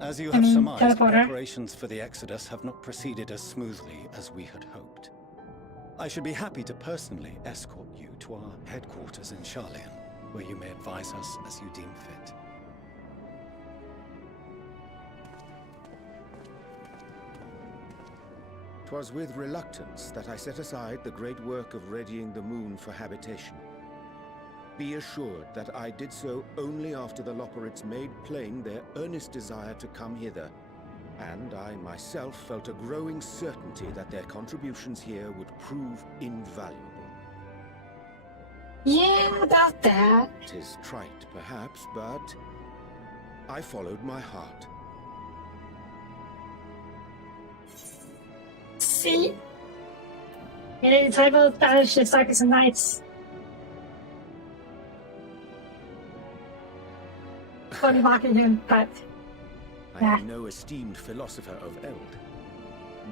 As you have surmised, preparations for the Exodus have not proceeded as smoothly as we had hoped. I should be happy to personally escort you to our headquarters in Charlian, where you may advise us as you deem fit. 'Twas with reluctance that I set aside the great work of readying the moon for habitation. Be assured that I did so only after the Loporrits made plain their earnest desire to come hither, and I myself felt a growing certainty that their contributions here would prove invaluable. Yeah, about that. 'Tis trite, perhaps, but I followed my heart. See? Yeah, the type of banish the Darkest of Nights. Funny mocking him, but I am no esteemed philosopher of eld.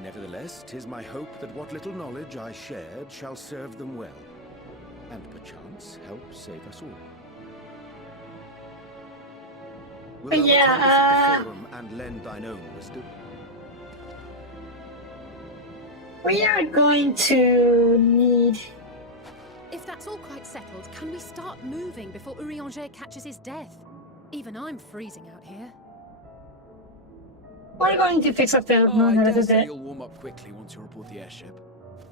Nevertheless, 'tis my hope that what little knowledge I shared shall serve them well, and perchance help save us all. Will thou attend us at the Forum and lend thine own wisdom? we are going to need... If that's all quite settled, can we start moving before Urianger catches his death? Even I'm freezing out here. We're going to fix up the moon I a dare little say bit. you'll warm up quickly once you're aboard the airship.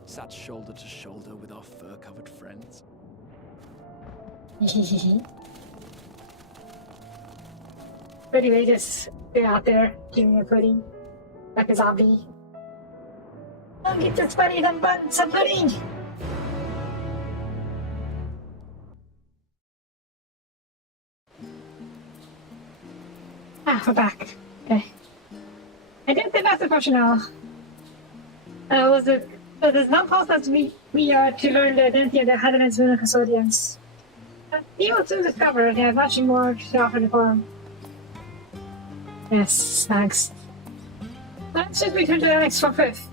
Sat shoulder to shoulder with our fur-covered friends. But anyway, just get out there, doing a pudding, like a zombie. Don't get this buddy some pudding! Ah, we're back. Okay. I did the master potion now. There's no pulse that we are to learn the identity of the Heidelin's lunar custodians. You will soon discover they have much more to offer the Forum. Yes, thanks. Let's just return to the next for 5th.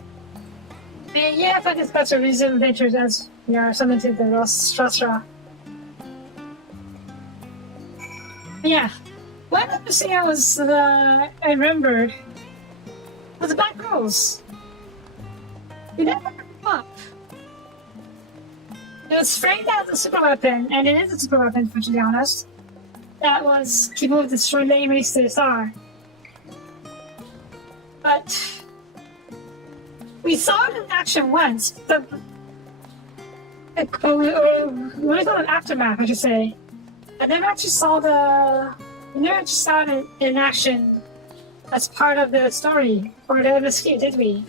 Yeah, if I discuss our recent adventures as we are summoned to the Rostrastra. Yeah. One other thing I remembered was the Black Rose. You never come up. It was framed as a super weapon, and it is a super weapon, to be honest. That was capable of destroying the enemies to the star. But we saw it in action once. What do you call it? Aftermath, I should say. I never actually saw it in action That's part of the story, or the escape, did we?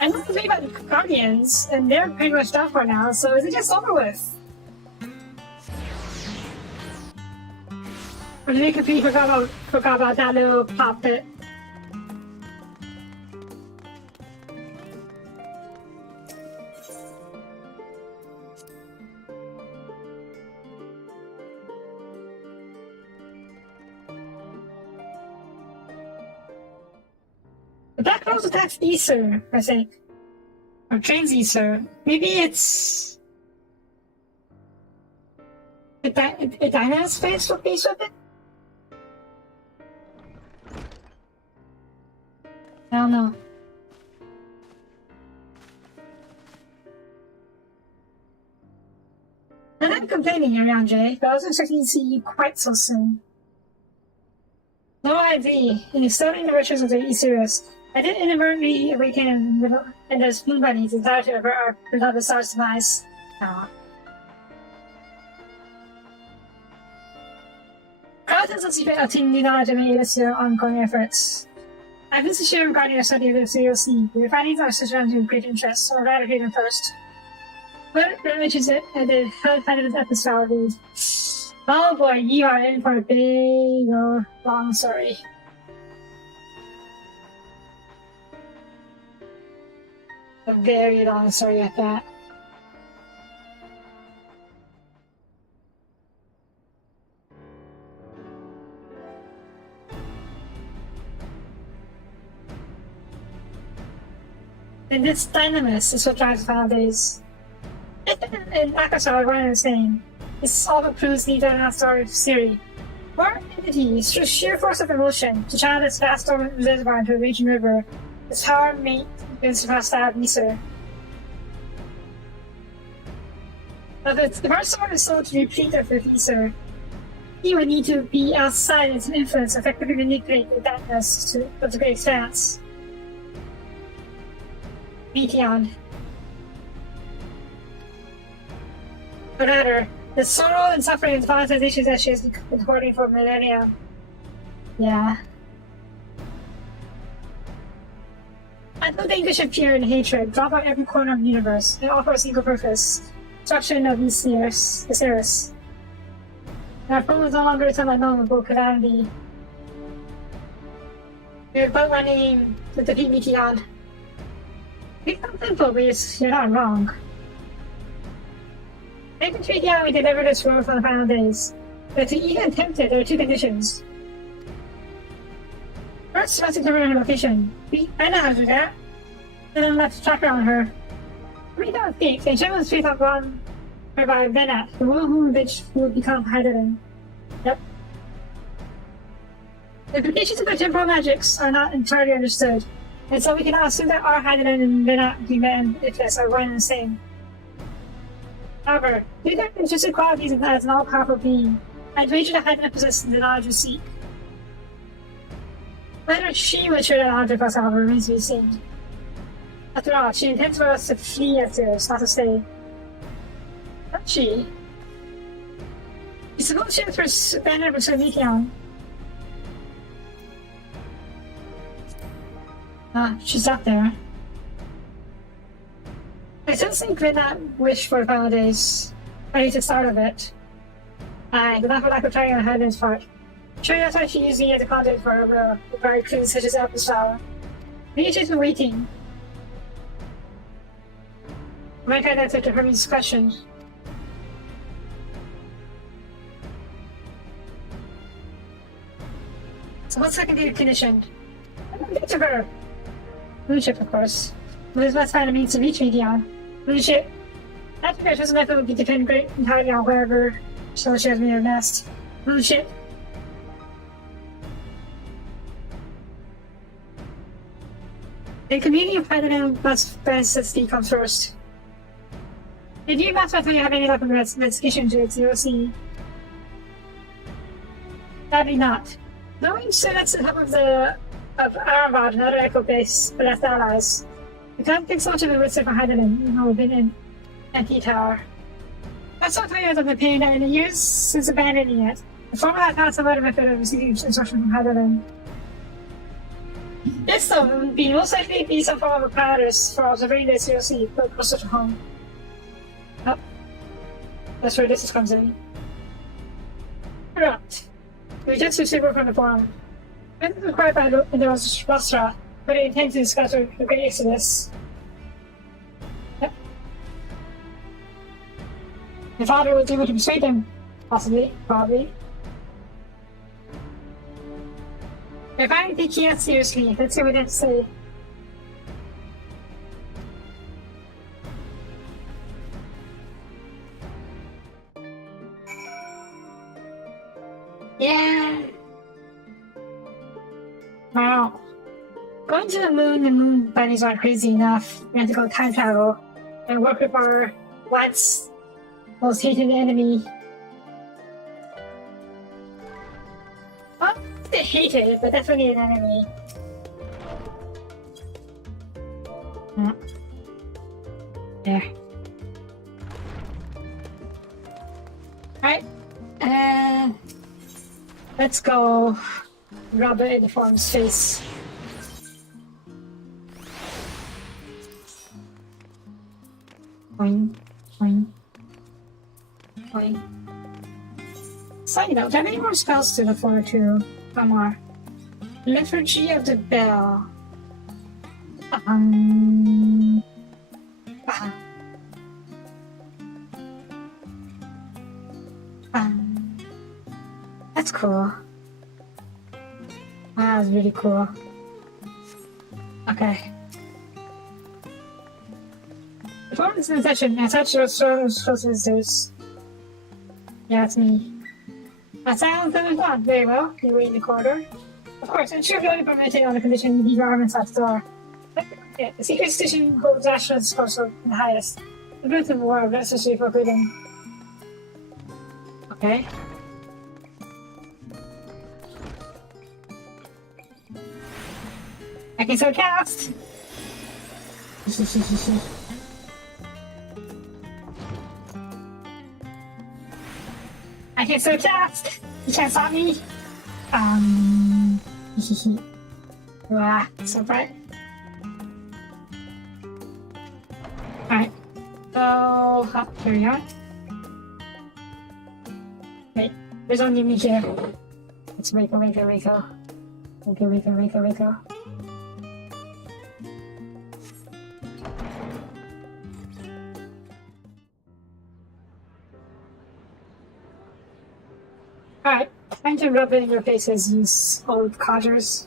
I know something about the Guardians, and they're pretty much done for now, so is it just over with? Or did they completely forgot about that little pop bit? The Black Rose attacks Aesir, I think. Or trains Aesir. Maybe it's... a Dyna's face with Aesir? I don't know. I'm not complaining, Ariane J, but I wasn't expecting to see you quite so soon. No idea. In extolling the riches of the Aesirus, I did inadvertently awaken in those moon bunnies desire to avert our beloved star's demise. Aww. Relatives of secret obtaining new knowledge and aid us to our ongoing efforts. I've been sincere regarding our study of the COC. Your findings are surrounded with great interest, so I'm glad to hear them first. What mentions it and the hell-finded episode. Oh boy, you are in for a big or long story. A very long story at that. And this dynamis is what drives the final days. In Akasha, what I'm saying, this all proves the dinosaur theory. Our entity, through sheer force of emotion, to channel this vast dormant reservoir into a raging river, its power may surpass that of Aesir. But if the first sword is so to replete it with Aesir, he would need to be outside its influence, effectively manipulate the darkness of the great expanse. Meteon. Or rather, the sorrow and suffering and traumatization that she has been hoarding for millennia. Yeah. I don't think we should fear and hatred, drop out every corner of the universe, and offer a single purpose. Destruction of these Osiris. Our foe is no longer some unknowable calamity. We're but running to defeat Meteon. It's not simple, but you're not wrong. I can treat how we deliver this world for the final days. But to even attempt it, there are two conditions. First, we must determine her location. I know how to do that. And then let's track her on her. We don't think, and she was straight up wrong by Venat, the one whom bitch will become Heidelin. Yep. The implications of the temporal magics are not entirely understood, and so we can assume that our Heidelin and Venat, Dima, and Iflis are one and the same. However, due to their intrinsic qualities as an all-powerful being, I'd wager that Heidelin possesses the knowledge we seek. Whether she would share that knowledge with us, however, remains to be seen. After all, she intends for us to flee at this, not to stay. Not she. You suppose she has first abandoned with Meteon. She's up there. I still think we not wish for the final days. At least the start of it. And not for lack of trying on Heiden's part. Sure, that's why she used me as a conduit for her very clues such as Elpis Flower. Maybe she's been waiting. I might try that answer to Hermes' question. So what's secondary condition? I'm gonna get to her. Moonship, of course. Liz must find a means to reach Meteon. Moonship. After Gresh's method would be dependent entirely on wherever she has made her nest. Moonship. The community of Heidelin must necessity comes first. If you must you have any luck with investigation to its COC. Sadly not. Knowing that's the help of Aramvad and other Echo base left allies. We can't think so much of the risk for Heidelin, even though we've been in Anti-Tower. That's not tired of the pain in the years since abandoning it. The former had not some method of receiving instruction from Haddon. This though would be most likely be some form of apparatus for observing the COC, but closer to home. Oh. That's where this comes in. Right. We just received word from the forum. This is required by the Rostra, but it intends to discuss the Great Exodus. Yep. My father was able to persuade them. Possibly. Probably. If I'm taking it seriously, let's see what they have to say. Yeah. Wow. Going to the moon bunnies aren't crazy enough. We have to go time travel and work with our once most hated enemy. Well, they hate it, but definitely an enemy. There. Alright. Let's go rub it in the form's face. Boing, boing, boing. Side note, do I have any more spells to look forward to? One more. Liturgy of the Bell. That's cool. That was really cool. Okay. Performance in session. I touch your sisters. Yeah, it's me. I sound not very well. You wait in the corridor. Of course, I'm sure you're only permitted on the condition you leave your armaments at the door. Yeah, the secret station holds Ashland's disposal in the highest. The bulletin war necessary for freedom. Okay. I can so cast! I can so cast! You can't stop me! So bright. Alright. So, here we are. Wait, there's only me here. It's Rico. Alright, time to rub it in your faces, you old codgers.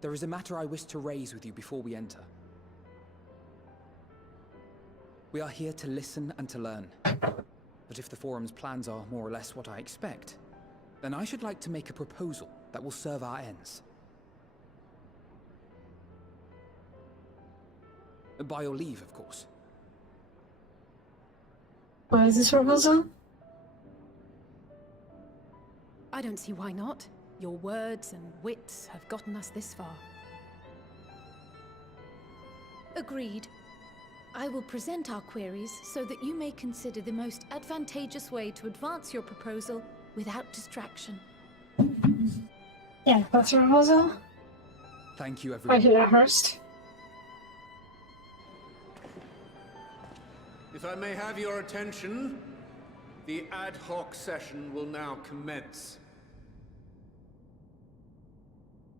There is a matter I wish to raise with you before we enter. We are here to listen and to learn. But if the Forum's plans are more or less what I expect, then I should like to make a proposal that will serve our ends. By your leave, of course. What is this proposal? I don't see why not. Your words and wits have gotten us this far. Agreed. I will present our queries so that you may consider the most advantageous way to advance your proposal without distraction. Yeah, that's your proposal? Thank you, everyone. I hear that first. If I may have your attention, the ad hoc session will now commence.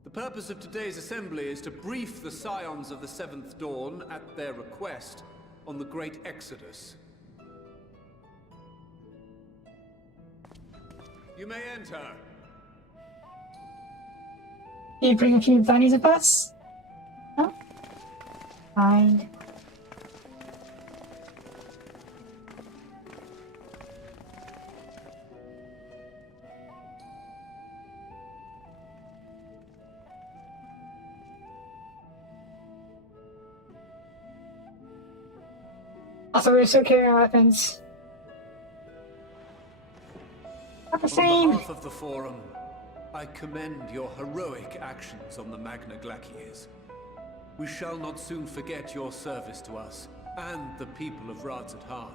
The purpose of today's assembly is to brief the Scions of the Seventh Dawn, at their request, on the Great Exodus. You may enter. Can you bring a few bunnies with us? No? Fine. Also, we're still carrying our weapons. Not the On same. behalf of the Forum, I commend your heroic actions on the Magna Glacies. We shall not soon forget your service to us and the people of Radzat-Han.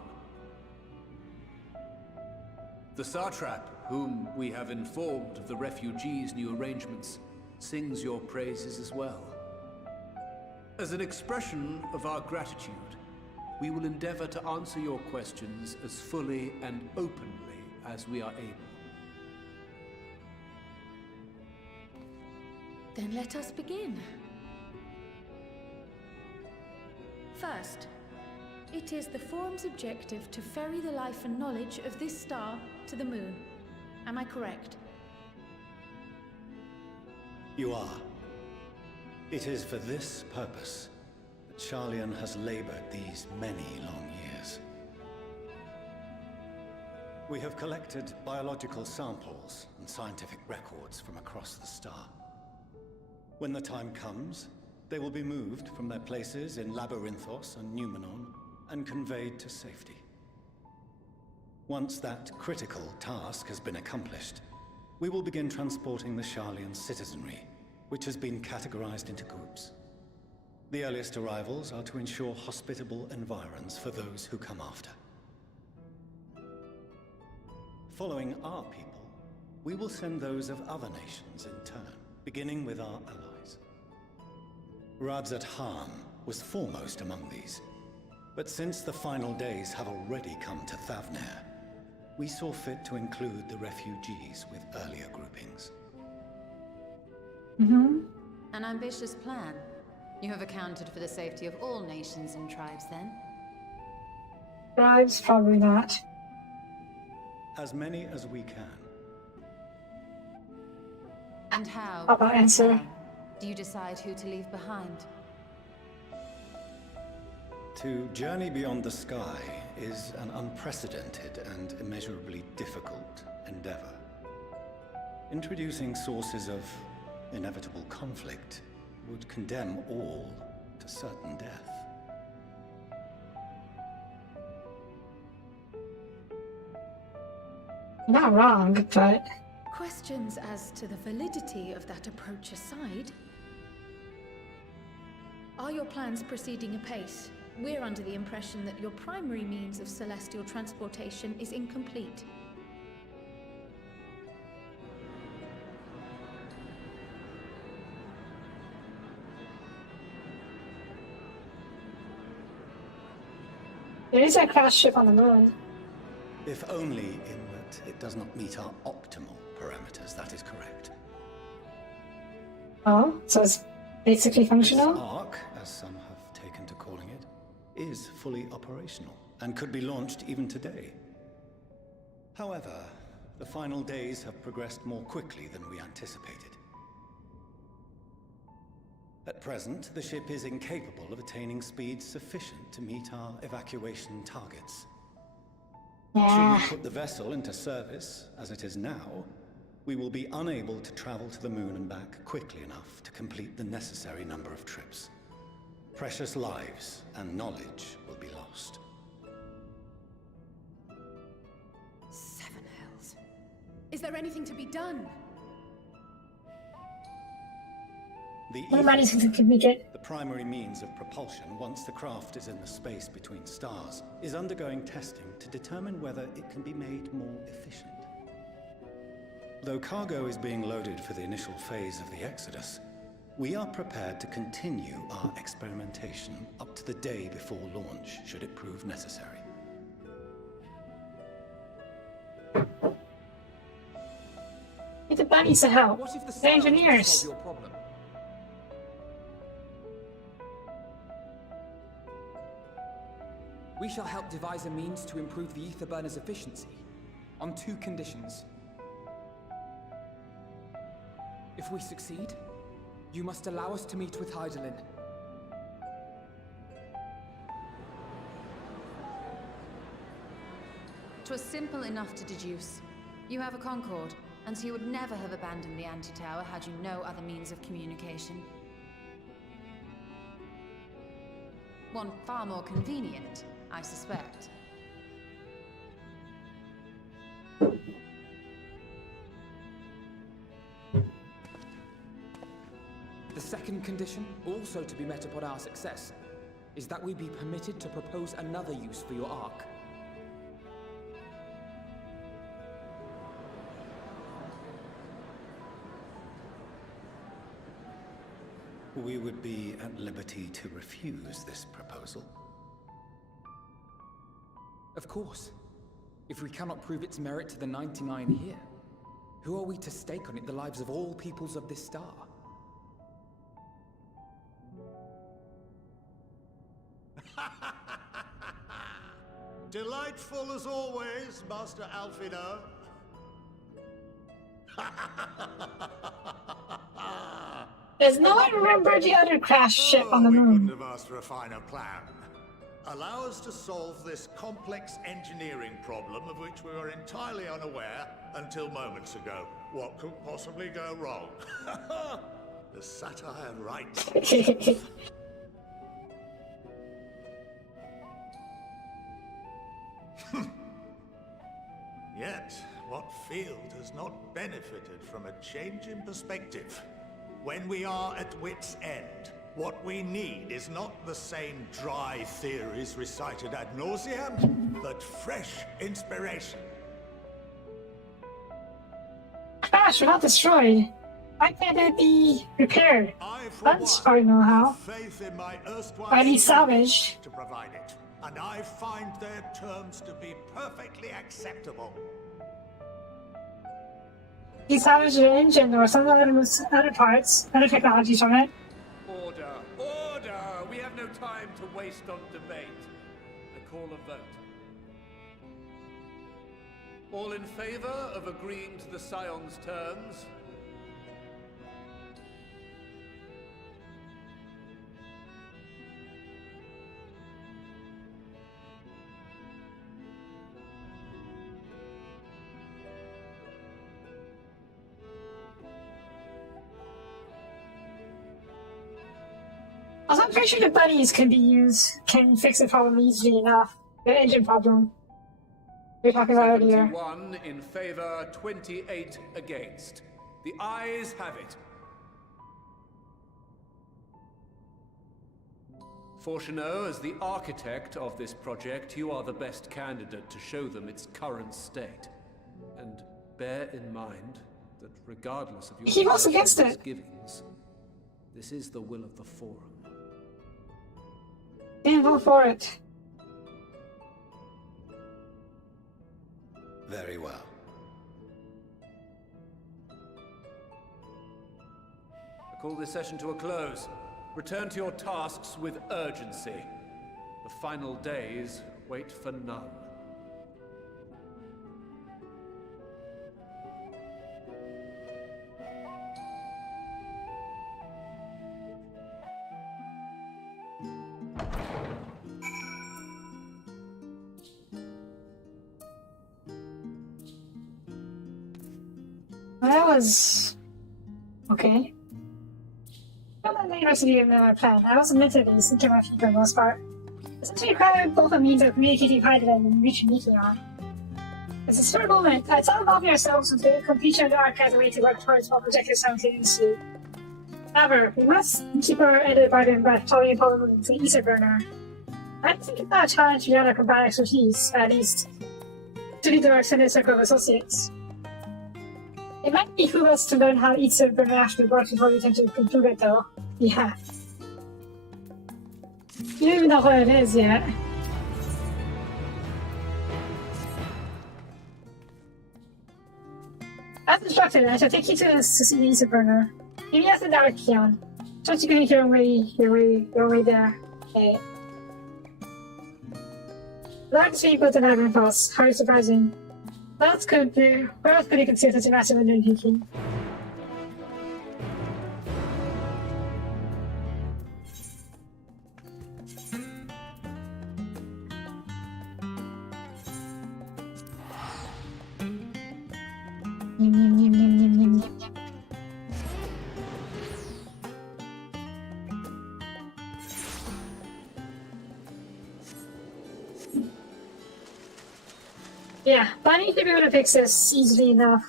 The Satrap, whom we have informed of the refugees' new arrangements, sings your praises as well. As an expression of our gratitude, we will endeavor to answer your questions as fully and openly as we are able. Then let us begin. First, it is the Forum's objective to ferry the life and knowledge of this star to the moon. Am I correct? You are. It is for this purpose that Sharlayan has labored these many long years. We have collected biological samples and scientific records from across the star. When the time comes, they will be moved from their places in Labyrinthos and Numenon and conveyed to safety. Once that critical task has been accomplished, we will begin transporting the Sharlayan citizenry, which has been categorized into groups. The earliest arrivals are to ensure hospitable environs for those who come after. Following our people, we will send those of other nations in turn, beginning with our allies. Radzat-Han was foremost among these, but since the final days have already come to Thavnair, we saw fit to include the refugees with earlier groupings. An ambitious plan. You have accounted for the safety of all nations and tribes, then? Tribes, probably not. As many as we can. And how, I'll answer. do you decide who to leave behind? To journey beyond the sky is an unprecedented and immeasurably difficult endeavor. Introducing sources of inevitable conflict would condemn all to certain death. Not wrong, but... Questions as to the validity of that approach aside, are your plans proceeding apace? We're under the impression that your primary means of celestial transportation is incomplete. There is a crash ship on the moon. If only in that it does not meet our optimal parameters, that is correct. Oh, so it's basically functional? This Ark, as some have taken to calling it, is fully operational and could be launched even today. However, the final days have progressed more quickly than we anticipated. At present, the ship is incapable of attaining speeds sufficient to meet our evacuation targets. Yeah. Should we put the vessel into service, as it is now, we will be unable to travel to the moon and back quickly enough to complete the necessary number of trips. Precious lives and knowledge will be lost. Seven hells. Is there anything to be done? The What about ether, if we get... the primary means of propulsion once the craft is in the space between stars, is undergoing testing to determine whether it can be made more efficient. Though cargo is being loaded for the initial phase of the Exodus, we are prepared to continue our experimentation up to the day before launch, should it prove necessary. Get the bunnies to help. What if the The Scions engineers. solve your problem? We shall help devise a means to improve the ether burner's efficiency, on 2 conditions. If we succeed, you must allow us to meet with Hydaelyn. 'Twas simple enough to deduce. You have a Concord, and so you would never have abandoned the anti-tower had you no other means of communication. One far more convenient, I suspect. The second condition, also to be met upon our success, is that we be permitted to propose another use for your Ark. We would be at liberty to refuse this proposal. Of course. If we cannot prove its merit to the 99 here, who are we to stake on it the lives of all peoples of this star? Delightful as always, Master Alfino. Does no one remember the other crash ship on the We moon? couldn't have asked for a finer plan. Allow us to solve this complex engineering problem of which we were entirely unaware until moments ago. What could possibly go wrong? The satire writes. Yet, what field has not benefited from a change in perspective? When we are at wit's end, what we need is not the same dry theories recited ad nauseam, but fresh inspiration. Crash, not destroyed. Why can't it be repaired? That's hard to know how. Faith in my erstwhile Or at least salvaged. to provide it, and I find their terms to be perfectly acceptable. He salvaged the engine or some other parts, other technologies from it. Order! Order! We have no time to waste on debate. I call a vote. All in favor of agreeing to the Scion's terms? Also, I'm pretty sure the bunnies can fix the problem easily enough. The engine problem we were talking about earlier. 71 in favor, 28 against. The ayes have it. Fortuneau, as the architect of this project, you are the best candidate to show them its current state. And bear in mind that regardless of your He was against it. misgivings, this is the will of the Forum. Didn't vote for it. Very well. I call this session to a close. Return to your tasks with urgency. The final days wait for none. Well, that was okay. Not that interesting in the plan. I wasn't meant to be thinking my feet for the most part. Essentially, required both a means of communicating hydrogen and reaching Meteor. It's a spur moment. I thought involving ourselves with the completion of the arc as a way to work towards more projectors simultaneously. However, we must keep our end of the bargain by following Polymoon to the Ether Burner. I think it's not a challenge beyond our combined expertise, at least to lead our extended circle of associates. It might behoove us to learn how each burner actually works before we attempt to conclude it, though. Yeah. You don't even know what it is yet. As instructed, I shall take you to see the Ether burner. Maybe that's the direct Keon. Trust you can hear your way there. Okay. Large speed built an iron pulse. How surprising. Where else could you conceal such a massive undertaking? Yeah, but I need to be able to fix this easily enough.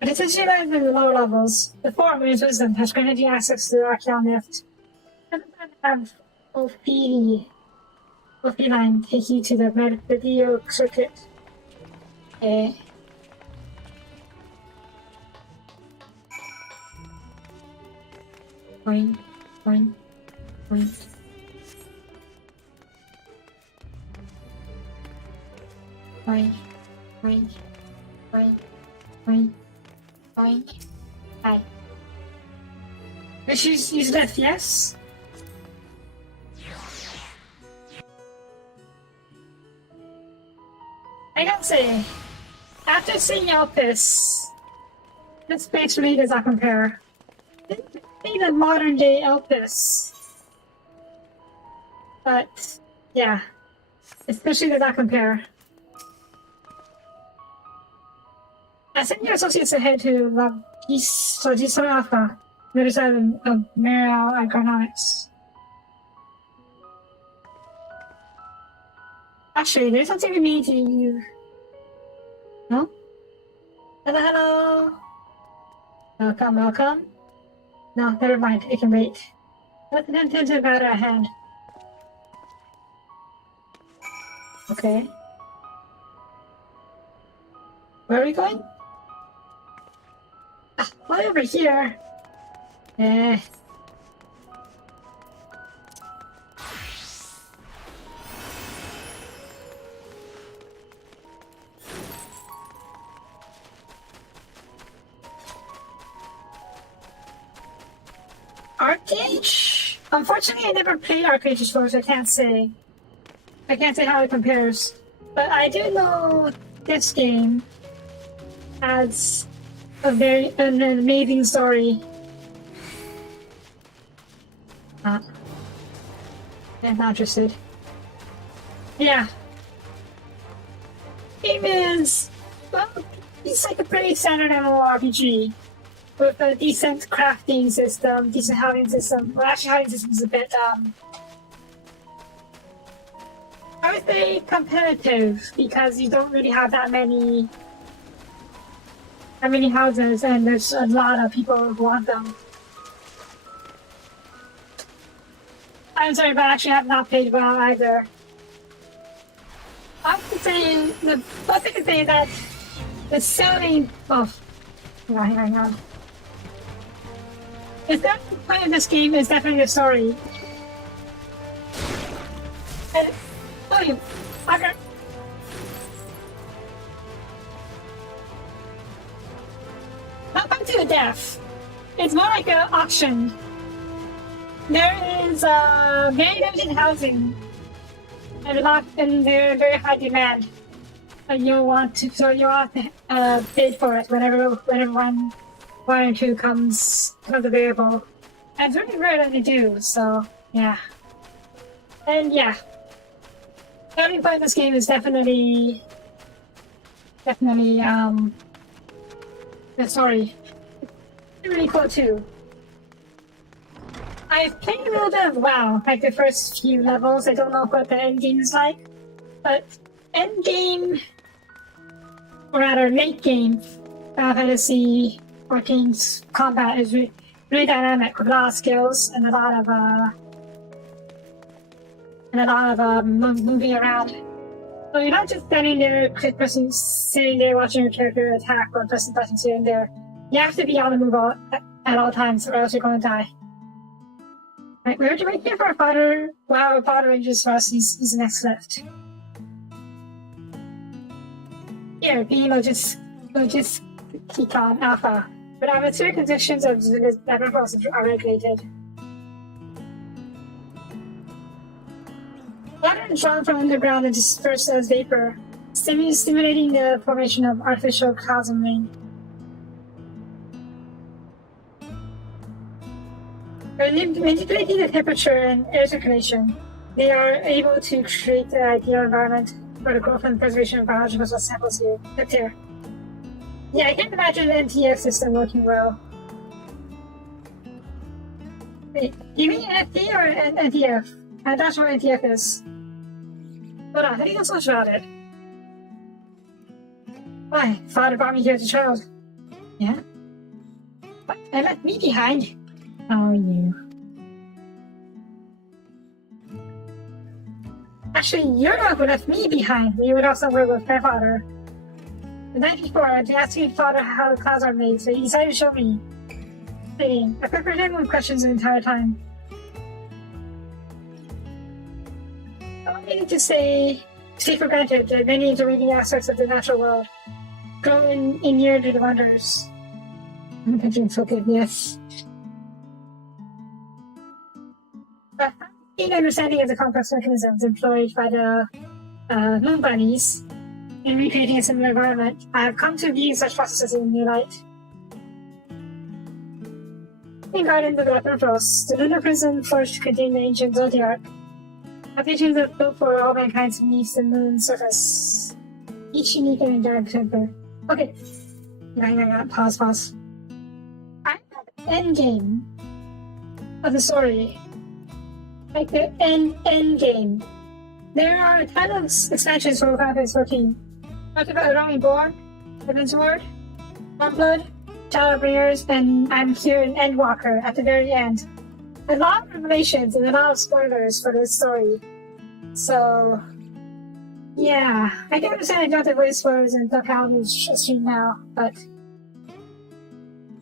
But essentially, like the lower levels, the Forum of Wisdom has granted you access to the Archeon Lift. And then have Ophi line take you to the video circuit. Okay. Boing, boing, boing. Boing, boing, boing, boing, boing. Hi. Let's use left, yes? I gotta say, after seeing Elpis, this space really does not compare. The modern day Elpis. But, yeah. Especially does not compare. I sent your associates ahead to East Alpha, the other side of Mariel Agronomics. Actually, there's something we need to... No? Hello, hello! Welcome, welcome. No, never mind, it can wait. Let the intensive matter at hand. Okay. Where are we going? Ah, why over here? Eh. Arcage? Unfortunately, I never played Arcage before, so I can't say. I can't say how it compares. But I do know this game has an amazing story. I'm not interested. Yeah. Game is, well, it's like a pretty standard MMORPG. With a decent crafting system, decent housing system. Well, actually, housing system is a bit, I would say competitive, because you don't really have that many houses, and there's a lot of people who want them. I'm sorry, but actually I have not played well either. I would say, the best I can say is that the selling... Oh, hang on. The selling point of this game is definitely the story. And, oh, you fucker! Not quite to the death. It's more like an auction. There is very limited housing, and they're very high demand. And you want to bid for it whenever one or two comes available. And it's really rare that they do. So yeah, and yeah, the only point of this game is definitely the story. It's really cool too. I've played a little bit of WoW, like the first few levels. I don't know what the end game is like, but end game, or rather late game, Final Fantasy XIV's combat is really dynamic with a lot of skills and a lot of moving around. So you're not just standing there, sitting there watching your character attack or pressing buttons here and there. You have to be on the move at all times, or else you're going to die. Right, we're right here for a fodder. Wow, a fodder ranges for us. He's the next left. Here, being Logisticon Alpha. But atmospheric conditions of the process are regulated. Water is drawn from underground and dispersed as vapor, stimulating the formation of artificial clouds and rain. By manipulating the temperature and air circulation, they are able to create the ideal environment for the growth and preservation of biological samples here. Yeah, I can't imagine the NTF system working well. Wait, do you mean FD or NTF? And that's what Antiochus. Hold on, I think that's much about it. My father brought me here as a child. Yeah? But I left me behind. Oh, you. Actually, you're the one who left me behind. You would also work with my father. The night before, I asked your father how the clouds are made, so he decided to show me. I prepared him with questions the entire time. I needed to take for granted that many of the reading aspects of the natural world grow in near to the wonders. I'm picturing forgiveness. In understanding of the complex mechanisms employed by the moon bunnies in recreating a similar environment, I have come to view such processes in a new light. In Garden of the Weapon Frost, the lunar prison forged to contain the ancient zodiac. Applications are built for all mankind to meet the moon's surface, each unique and dark temper. Okay. Pause. I'm at the end game of the story. Like the end game. There are a ton of expansions for Final Fantasy 14. Talked about Roaming Born, Heaven's Word, Blood, Shadowbringers, and I'm here in Endwalker at the very end. A lot of revelations and a lot of spoilers for this story. So, yeah, I can understand I don't have voice spoilers and don't count this stream now, but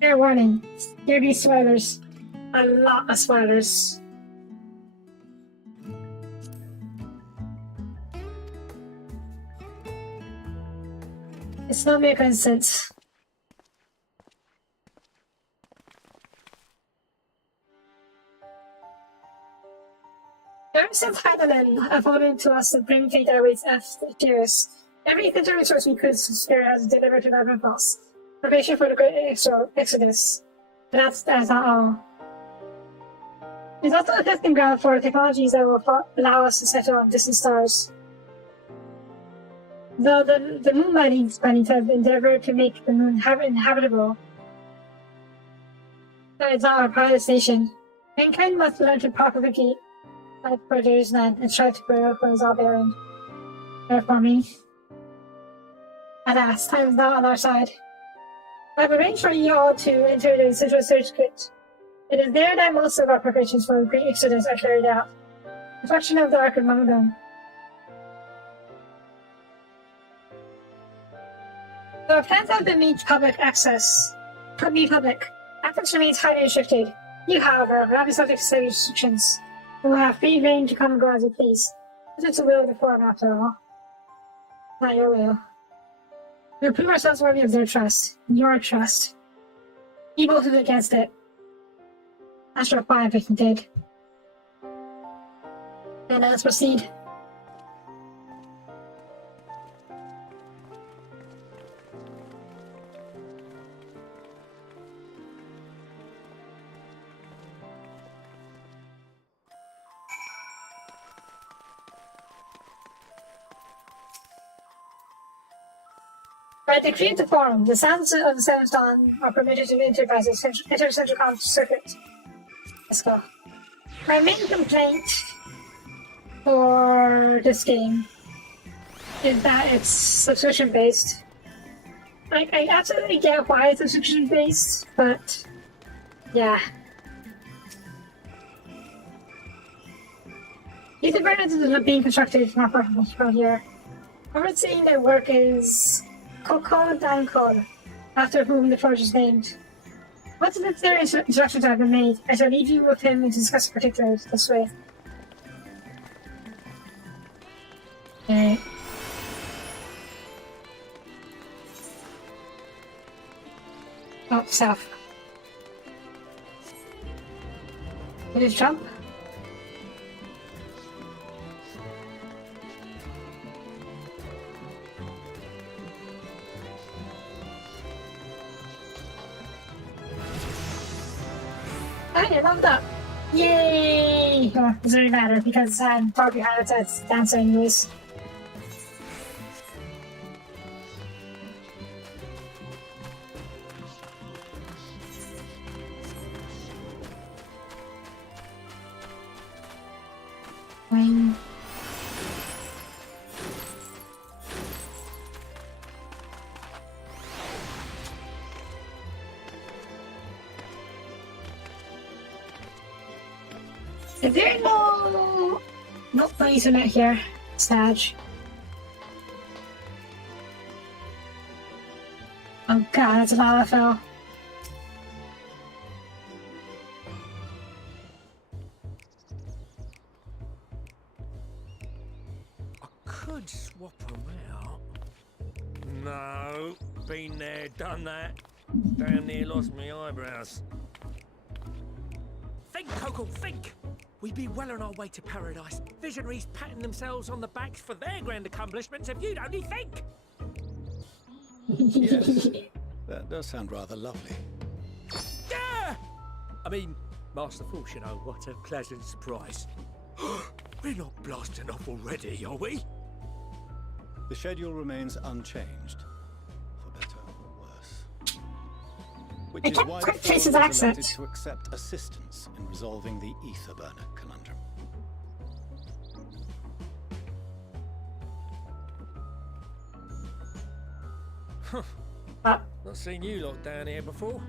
fair warning, there be spoilers. A lot of spoilers. It's not mere coincidence. There is some Heidelin afforded to us to bring fate that awaits F. Every conservative resource we could spare has delivered to Northern Boss. Preparation for the great exodus. But that's not all. There's also a testing ground for technologies that will allow us to settle on distant stars. Though the moon bunnies have endeavored to make the moon inhabitable, that is not our private station. Mankind must learn to propagate life for Jeru's land and strive to grow what is all barren. Terraforming. Alas, time is not on our side. I have arranged for you all to enter the central search pit. It is there that most of our preparations for the Great Exodus are carried out. Reflection of the Ark among them. The plans have been made public access. Access remains highly restricted. You, however, will not be subject to study restrictions. You will have free reign to come and go as you please. This is the will of the Forum, after all. Not your will. We will prove ourselves worthy of their trust. Your trust. You voted against it. Not sure why, but you did. And now let's proceed. By decree of the Forum, the sounds of the Seventh Dawn are permitted to enter by the Central Comm Circuit. Let's go. My main complaint for this game is that it's subscription-based. Like, I absolutely get why it's subscription-based, but yeah. These environments are being constructed from here. I've saying their work is Koko Dankor, after whom the forge is named. Once the necessary instructions have been made, I shall leave you with him and discuss particulars this way. Okay. Oh, south. Did it jump? I leveled up! Yay! Oh, doesn't really matter because I'm far behind that dancer anyways. Is there no place in it here, Sag? Oh god, it's a lava fill. I could swap them out. No, been there, done that. Damn near lost my eyebrows. Think, Coco, think! We'd be well on our way to paradise. Visionaries patting themselves on the backs for their grand accomplishments if you'd only think! Yes, that does sound rather lovely. Yeah! I mean, masterful, you know, what a pleasant surprise. We're not blasting off already, are we? The schedule remains unchanged, for better or worse. Which is why the Forum has elected to accept assistance in resolving the ether burner conundrum. Not seen you lot down here before.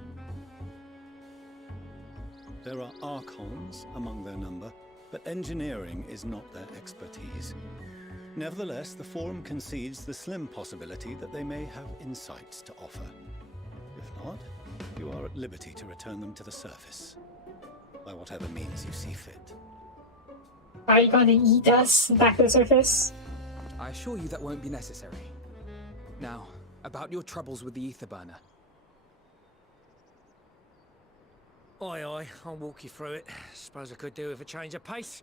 There are Archons among their number, but engineering is not their expertise. Nevertheless, the Forum concedes the slim possibility that they may have insights to offer. If not, you are at liberty to return them to the surface, by whatever means you see fit. Are you going to eat us back to the surface? I assure you that won't be necessary. Now, about your troubles with the ether burner. Aye, aye, I'll walk you through it. Suppose I could do with a change of pace.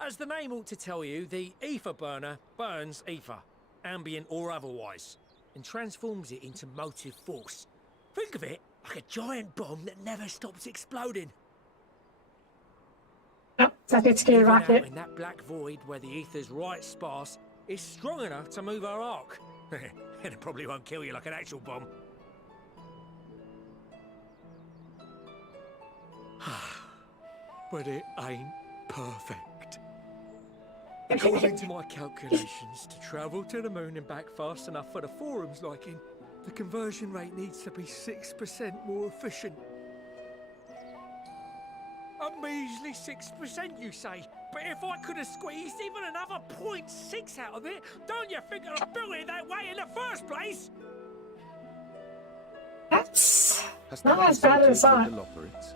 As the name ought to tell you, the ether burner burns ether, ambient or otherwise, and transforms it into motive force. Think of it like a giant bomb that never stops exploding. Oh, that's a scary rocket. In that black void where the ether's right sparse, it's strong enough to move our arc. And it probably won't kill you like an actual bomb. But it ain't perfect. According to my calculations, to travel to the moon and back fast enough for the Forum's liking, the conversion rate needs to be 6% more efficient. A measly 6%, you say? But if I could have squeezed even another 0.6 out of it, don't you think I'd have built it that way in the first place? That's not as bad as I thought.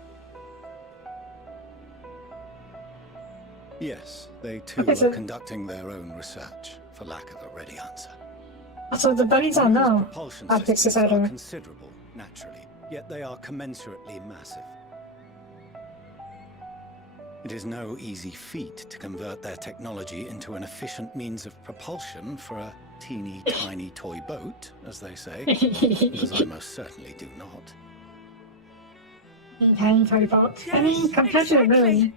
Yes, they too are conducting their own research, for lack of a ready answer. So the bunnies don't know. Propulsion I'll fix this systems are later. considerable, naturally, yet they are commensurately massive. It is no easy feat to convert their technology into an efficient means of propulsion for a teeny tiny toy boat, as they say, as I most certainly do not. Tiny toy boat. I mean, compared to the moon.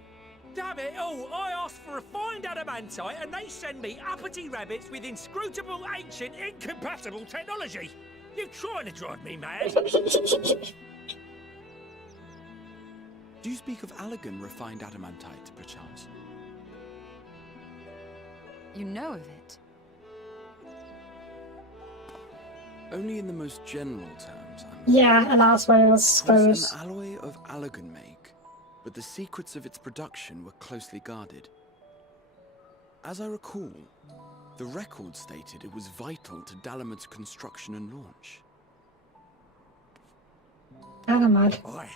Damn it all! I asked for refined adamantite and they send me uppity rabbits with inscrutable, ancient, incompatible technology! You're trying to drive me mad! Do you speak of Allegan refined adamantite, perchance? You know of it? Only in the most general terms, Yeah, and that's where I was suppose. An alloy of Allegan make, but the secrets of its production were closely guarded. As I recall, the record stated it was vital to Dalamud's construction and launch. Dalamud. Oi,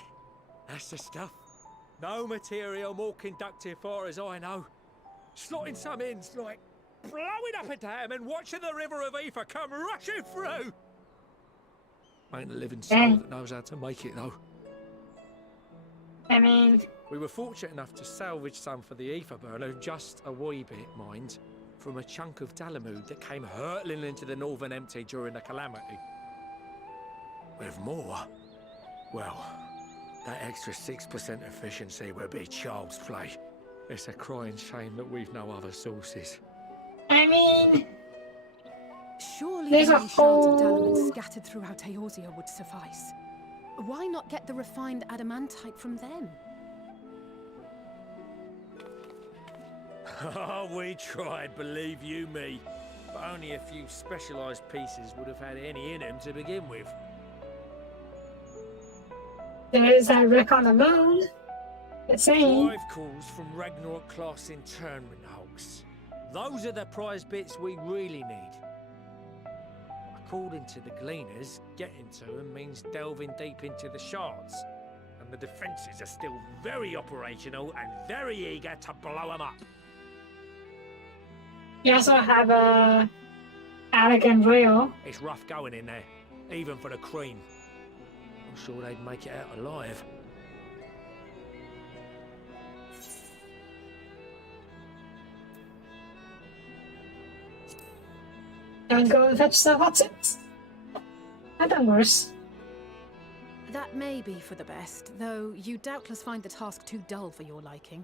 that's the stuff. No material more conductive far as I know. Slotting some ends like blowing up a dam and watching the river of ether come rushing through. Ain't a living soul that knows how to make it though. I mean, we were fortunate enough to salvage some for the ether burner, just a wee bit, mind, from a chunk of Dalamud that came hurtling into the Northern Empty during the calamity. With more, well, that extra 6% efficiency would be child's play. It's a crying shame that we've no other sources. I mean, surely there's a any shards of whole... Dalamud scattered throughout Eorzea would suffice. Why not get the refined adamantite from them? Oh, we tried, believe you me. But only a few specialised pieces would have had any in them to begin with. There is that wreck on the moon. It's saying. 5 calls from Ragnarok-class internment hulks. Those are the prize bits we really need. According to the Gleaners, getting to them means delving deep into the shards. And the defences are still very operational and very eager to blow them up. You also have Alec and Royal. It's rough going in there, even for the cream. I'm sure they'd make it out alive. Don't go and fetch the hotsits. I've done worse. That may be for the best, though you doubtless find the task too dull for your liking.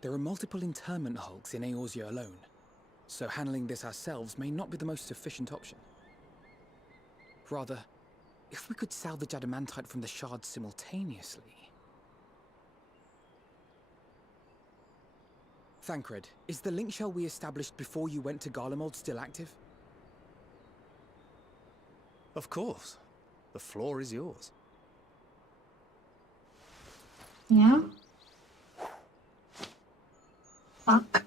There are multiple internment hulks in Eorzea alone, so handling this ourselves may not be the most efficient option. Rather, if we could salvage adamantite from the shards simultaneously... Thancred, is the link shell we established before you went to Garlemald still active? Of course. The floor is yours. Yeah. Fuck.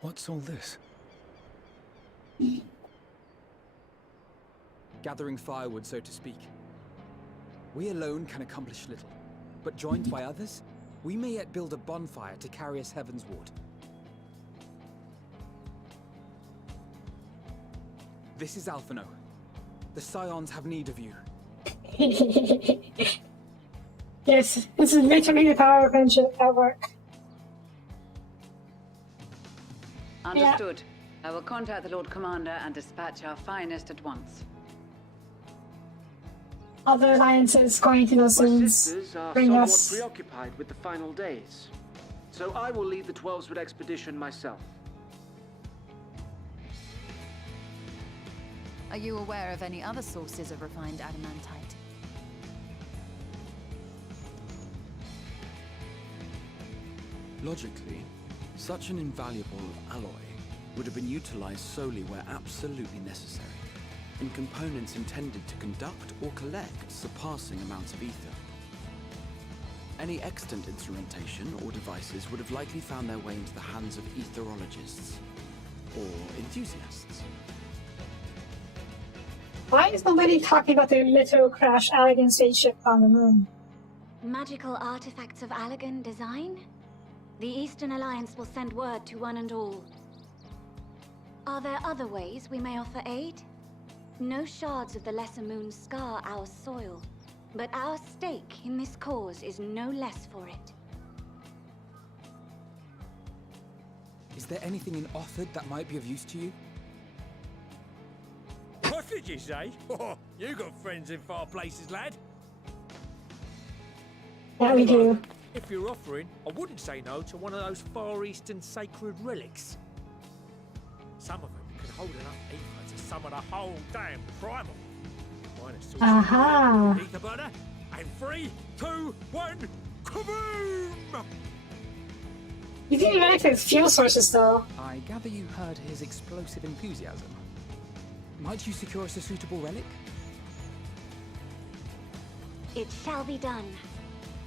What's all this? Gathering firewood, so to speak. We alone can accomplish little, but joined by others, we may yet build a bonfire to carry us heavensward. This is Alphino. The Scions have need of you. Yes, this is literally the power of friendship at work. Understood. I will contact the Lord Commander and dispatch our finest at once. Other alliances going to those My things sisters are bring somewhat us. preoccupied with the final days, so I will lead the 12-foot expedition myself. Are you aware of any other sources of refined adamantite? Logically, such an invaluable alloy would have been utilized solely where absolutely necessary, in components intended to conduct or collect surpassing amounts of ether. Any extant instrumentation or devices would have likely found their way into the hands of etherologists or enthusiasts. Why is nobody talking about the little crash Allegan spaceship on the moon? Magical artifacts of Allegan design? The Eastern Alliance will send word to one and all. Are there other ways we may offer aid? No shards of the Lesser Moon scar our soil, but our stake in this cause is no less for it. Is there anything in Offord that might be of use to you? What did you say? Oh, you got friends in far places, lad. Yeah, we do. If you're offering, I wouldn't say no to one of those Far Eastern sacred relics. Some of them can hold enough ether to summon a whole damn primal. Aha. Ether burner, and 3, 2, 1, kaboom! You can interact with fuel sources though. I gather you heard his explosive enthusiasm. Might you secure us a suitable relic? It shall be done.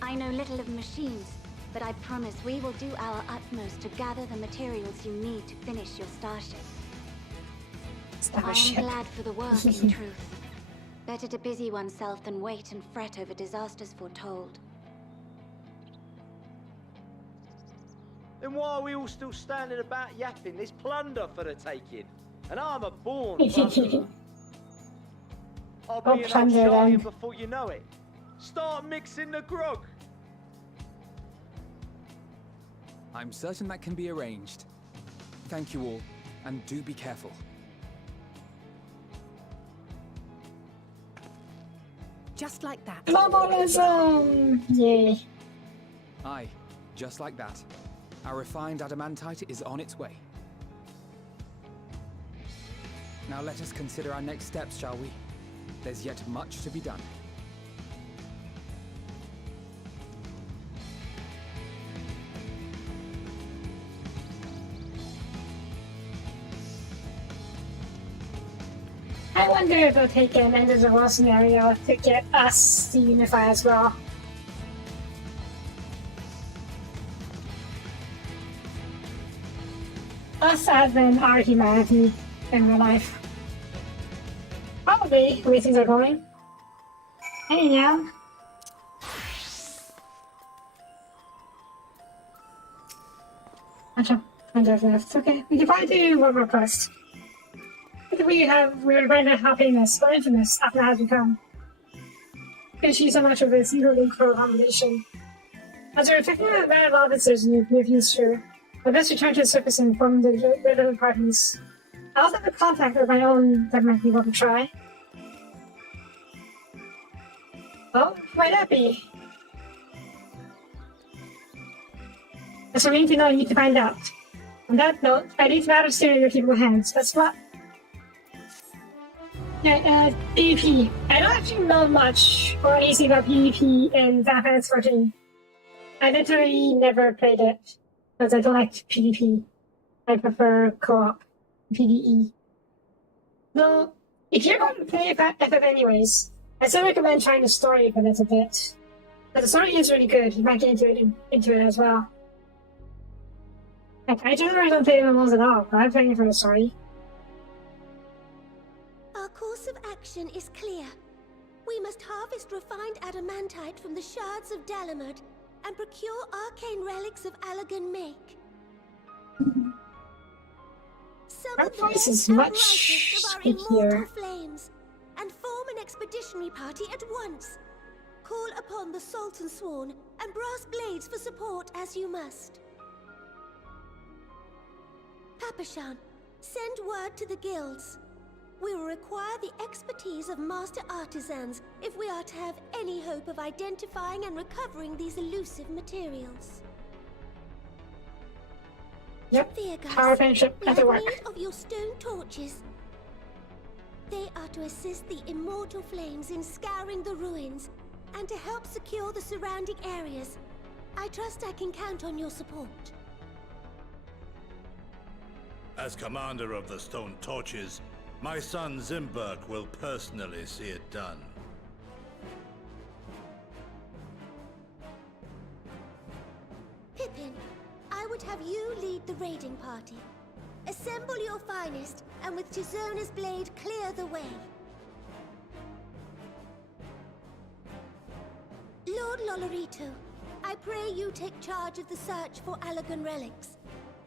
I know little of machines, but I promise we will do our utmost to gather the materials you need to finish your starship. I am glad for the work, in truth. Better to busy oneself than wait and fret over disasters foretold. Then why are we all still standing about yapping? There's plunder for the taking, and I'm a born plunderer. I'll be an old stallion before you know it. Start mixing the grog. I'm certain that can be arranged. Thank you all, and do be careful. Just like that. Globalism! Yay. Aye, just like that. Our refined adamantite is on its way. Now let us consider our next steps, shall we? There's yet much to be done. I wonder if they'll take an end of the world scenario to get us to unify as well. Us as in our humanity in real life. Probably the way things are going. Anyhow. Gotcha. Left. Okay, we can probably do one more quest. We're going to how famous or infamous after has become. Because she's so much of this evil crow combination. As we're reflecting on the bad officers in the near future, I best return to the surface and inform the relevant parties. I also have a contact with my own that might be worth a try. Well, who might that be? There's something to know you need to find out. On that note, I leave matters to your capable hands. That's what. Yeah, PvP. I don't actually know much or anything about PvP in Final Fantasy 14. I literally never played it because I don't like PvP. I prefer co-op, PvE. No, if you're going to play FF anyways, I still recommend trying the story for this a bit. But the story is really good. You might get into it as well. Like, I generally don't play MMOs at all, but I'm playing it for the story. Our course of action is clear. We must harvest refined adamantite from the shards of Dalamud and procure arcane relics of Allagan make. Summon the best and brightest of our immortal flames and form an expeditionary party at once. Call upon the Sultan Sworn and Brass Blades for support as you must. Papashan, send word to the guilds. We will require the expertise of master artisans if we are to have any hope of identifying and recovering these elusive materials. Yep, power friendship at the work. Need of your stone torches. They are to assist the immortal flames in scouring the ruins and to help secure the surrounding areas. I trust I can count on your support. As commander of the Stone Torches, my son Zimberk will personally see it done. Pippin, I would have you lead the raiding party. Assemble your finest, and with Chizona's blade clear the way. Lord Lolorito, I pray you take charge of the search for Allagan relics.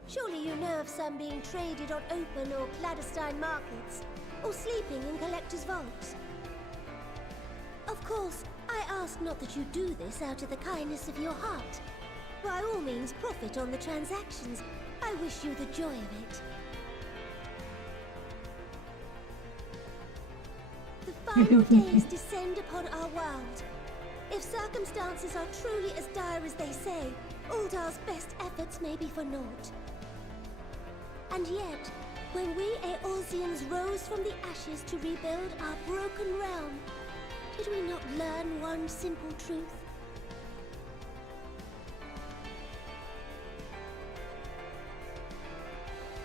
Surely you know of some being traded on open or clandestine markets, or sleeping in collectors' vaults. Of course, I ask not that you do this out of the kindness of your heart. By all means, profit on the transactions. I wish you the joy of it. The final days descend upon our world. If circumstances are truly as dire as they say, Uldar's best efforts may be for naught. And yet, when we Eorzeans rose from the ashes to rebuild our broken realm, did we not learn one simple truth?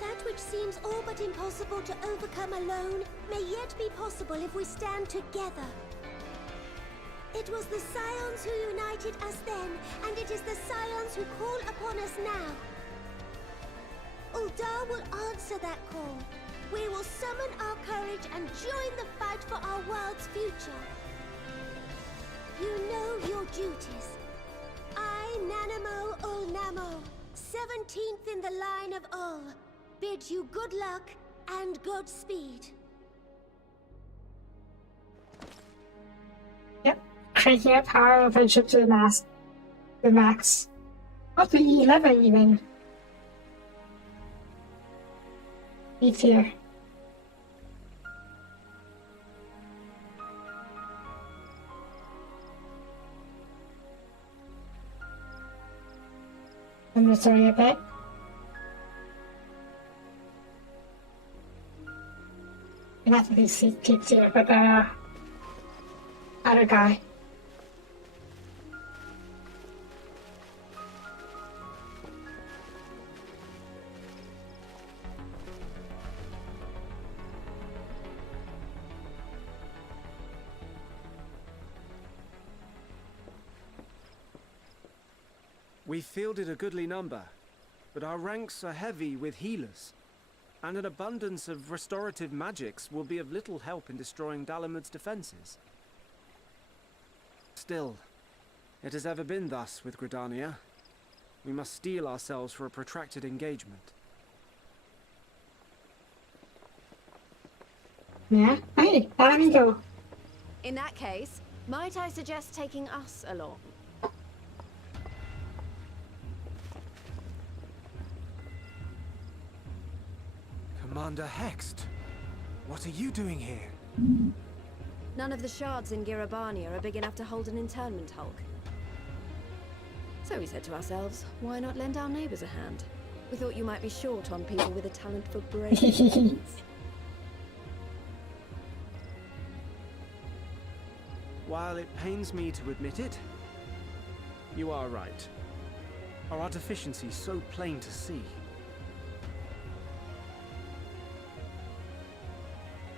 That which seems all but impossible to overcome alone may yet be possible if we stand together. It was the Scions who united us then, and it is the Scions who call upon us now. Uldar will answer that call. We will summon our courage and join the fight for our world's future. You know your duties. I, Nanamo Ulnamo, 17th in the line of Ul, bid you good luck and Godspeed. Yep, cranking up power of friendship to the max. Up to E11 even. It's here. I'm sorry a bit. And that's what these kids here, but other guy. We fielded a goodly number, but our ranks are heavy with healers, and an abundance of restorative magics will be of little help in destroying Dalamud's defenses. Still, it has ever been thus with Gridania. We must steel ourselves for a protracted engagement. Yeah, hey, amigo. In that case, might I suggest taking us along? Commander Hext, what are you doing here? None of the shards in Girabania are big enough to hold an internment hulk. So we said to ourselves, why not lend our neighbors a hand? We thought you might be short on people with a talent for brains. While it pains me to admit it, you are right. Our deficiency is so plain to see.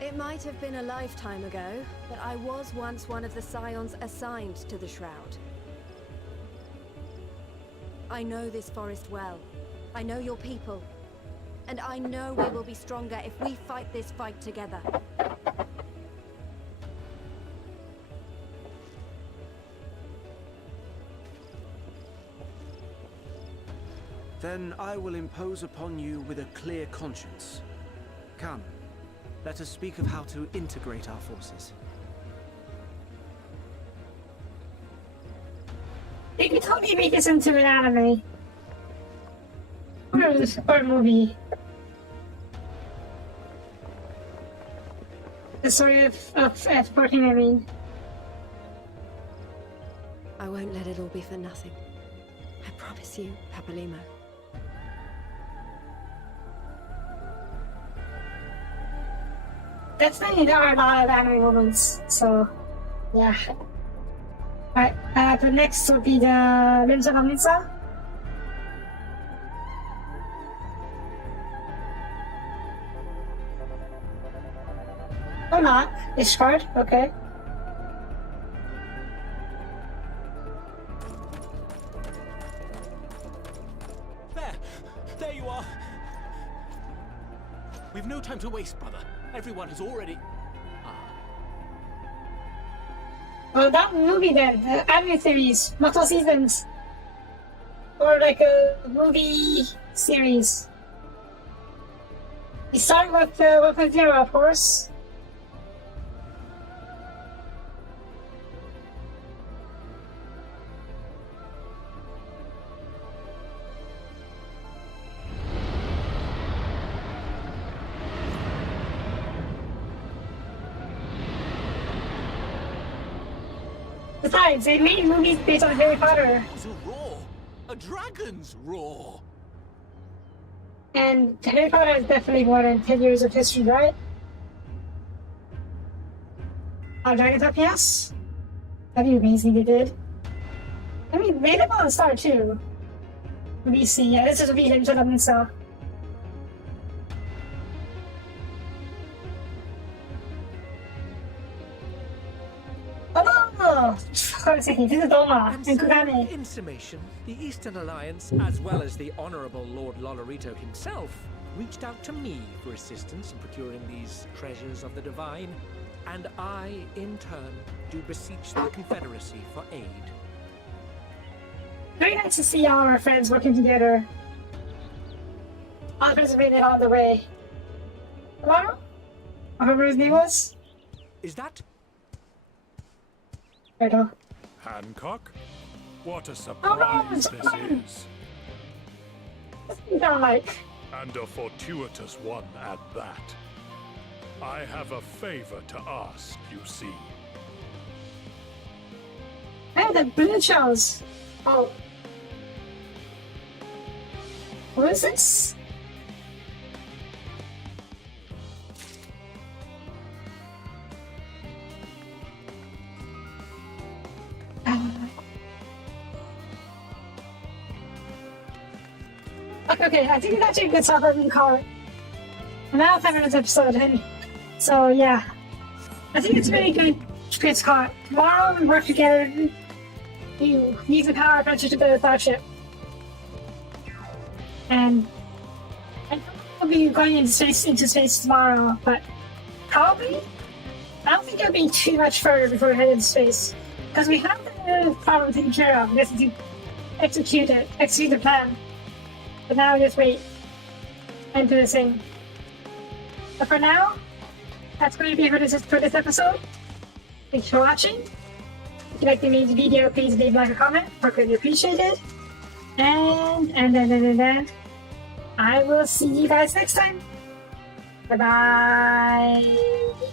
It might have been a lifetime ago, but I was once one of the scions assigned to the Shroud. I know this forest well. I know your people. And I know we will be stronger if we fight this fight together. Then I will impose upon you with a clear conscience. Come, let us speak of how to integrate our forces. You could totally make this into an anime. Or a movie. The story of F-14, I mean. I won't let it all be for nothing. I promise you, Papalimo. Definitely there are a lot of anime moments, so yeah. Alright, the next will be the Limbs of Omnitsa. Or not. Discard, okay. There you are. We've no time to waste, brother. Everyone has already... Well, that movie then, the anime series, multiple seasons. Or like a movie series. You start with 1.0, of course. Besides, they made movies based on Harry Potter. It was a roar. A dragon's roar. And Harry Potter is definitely more than 10 years of history, right? Dragon's Up, yes? That'd be amazing they did. I mean, they live on the star too. BC, yeah, this is a Limbs of Omnitsa. Oh, this is Doma and Kugane. In summation, the Eastern Alliance, as well as the Honorable Lord Lolorito himself, reached out to me for assistance in procuring these treasures of the divine, and I, in turn, do beseech the Confederacy for aid. Very nice to see all our friends working together. All the friends have made it all the way. Hello? Whoever his name was? Is that? Right on. Hancock? What a surprise this is. You don't like. And a fortuitous one at that. I have a favor to ask, you see. Hey, the blue shells. Oh. What is this? Okay, I think it's actually a good stuff we can call it. I'm out of 5 minutes episode in. So yeah. I think it's really good to call it. Tomorrow we work together. You use the power adventure to build a starship. And I'll be going into space tomorrow, but probably I don't think it'll be too much further before we head into space. Because we have the problem taken care of. We just need to execute the plan. But now we just wait and do this thing. But for now, that's going to be for this episode. Thanks for watching. If you like the video, please leave a comment. I greatly appreciate it. And I will see you guys next time. Bye bye.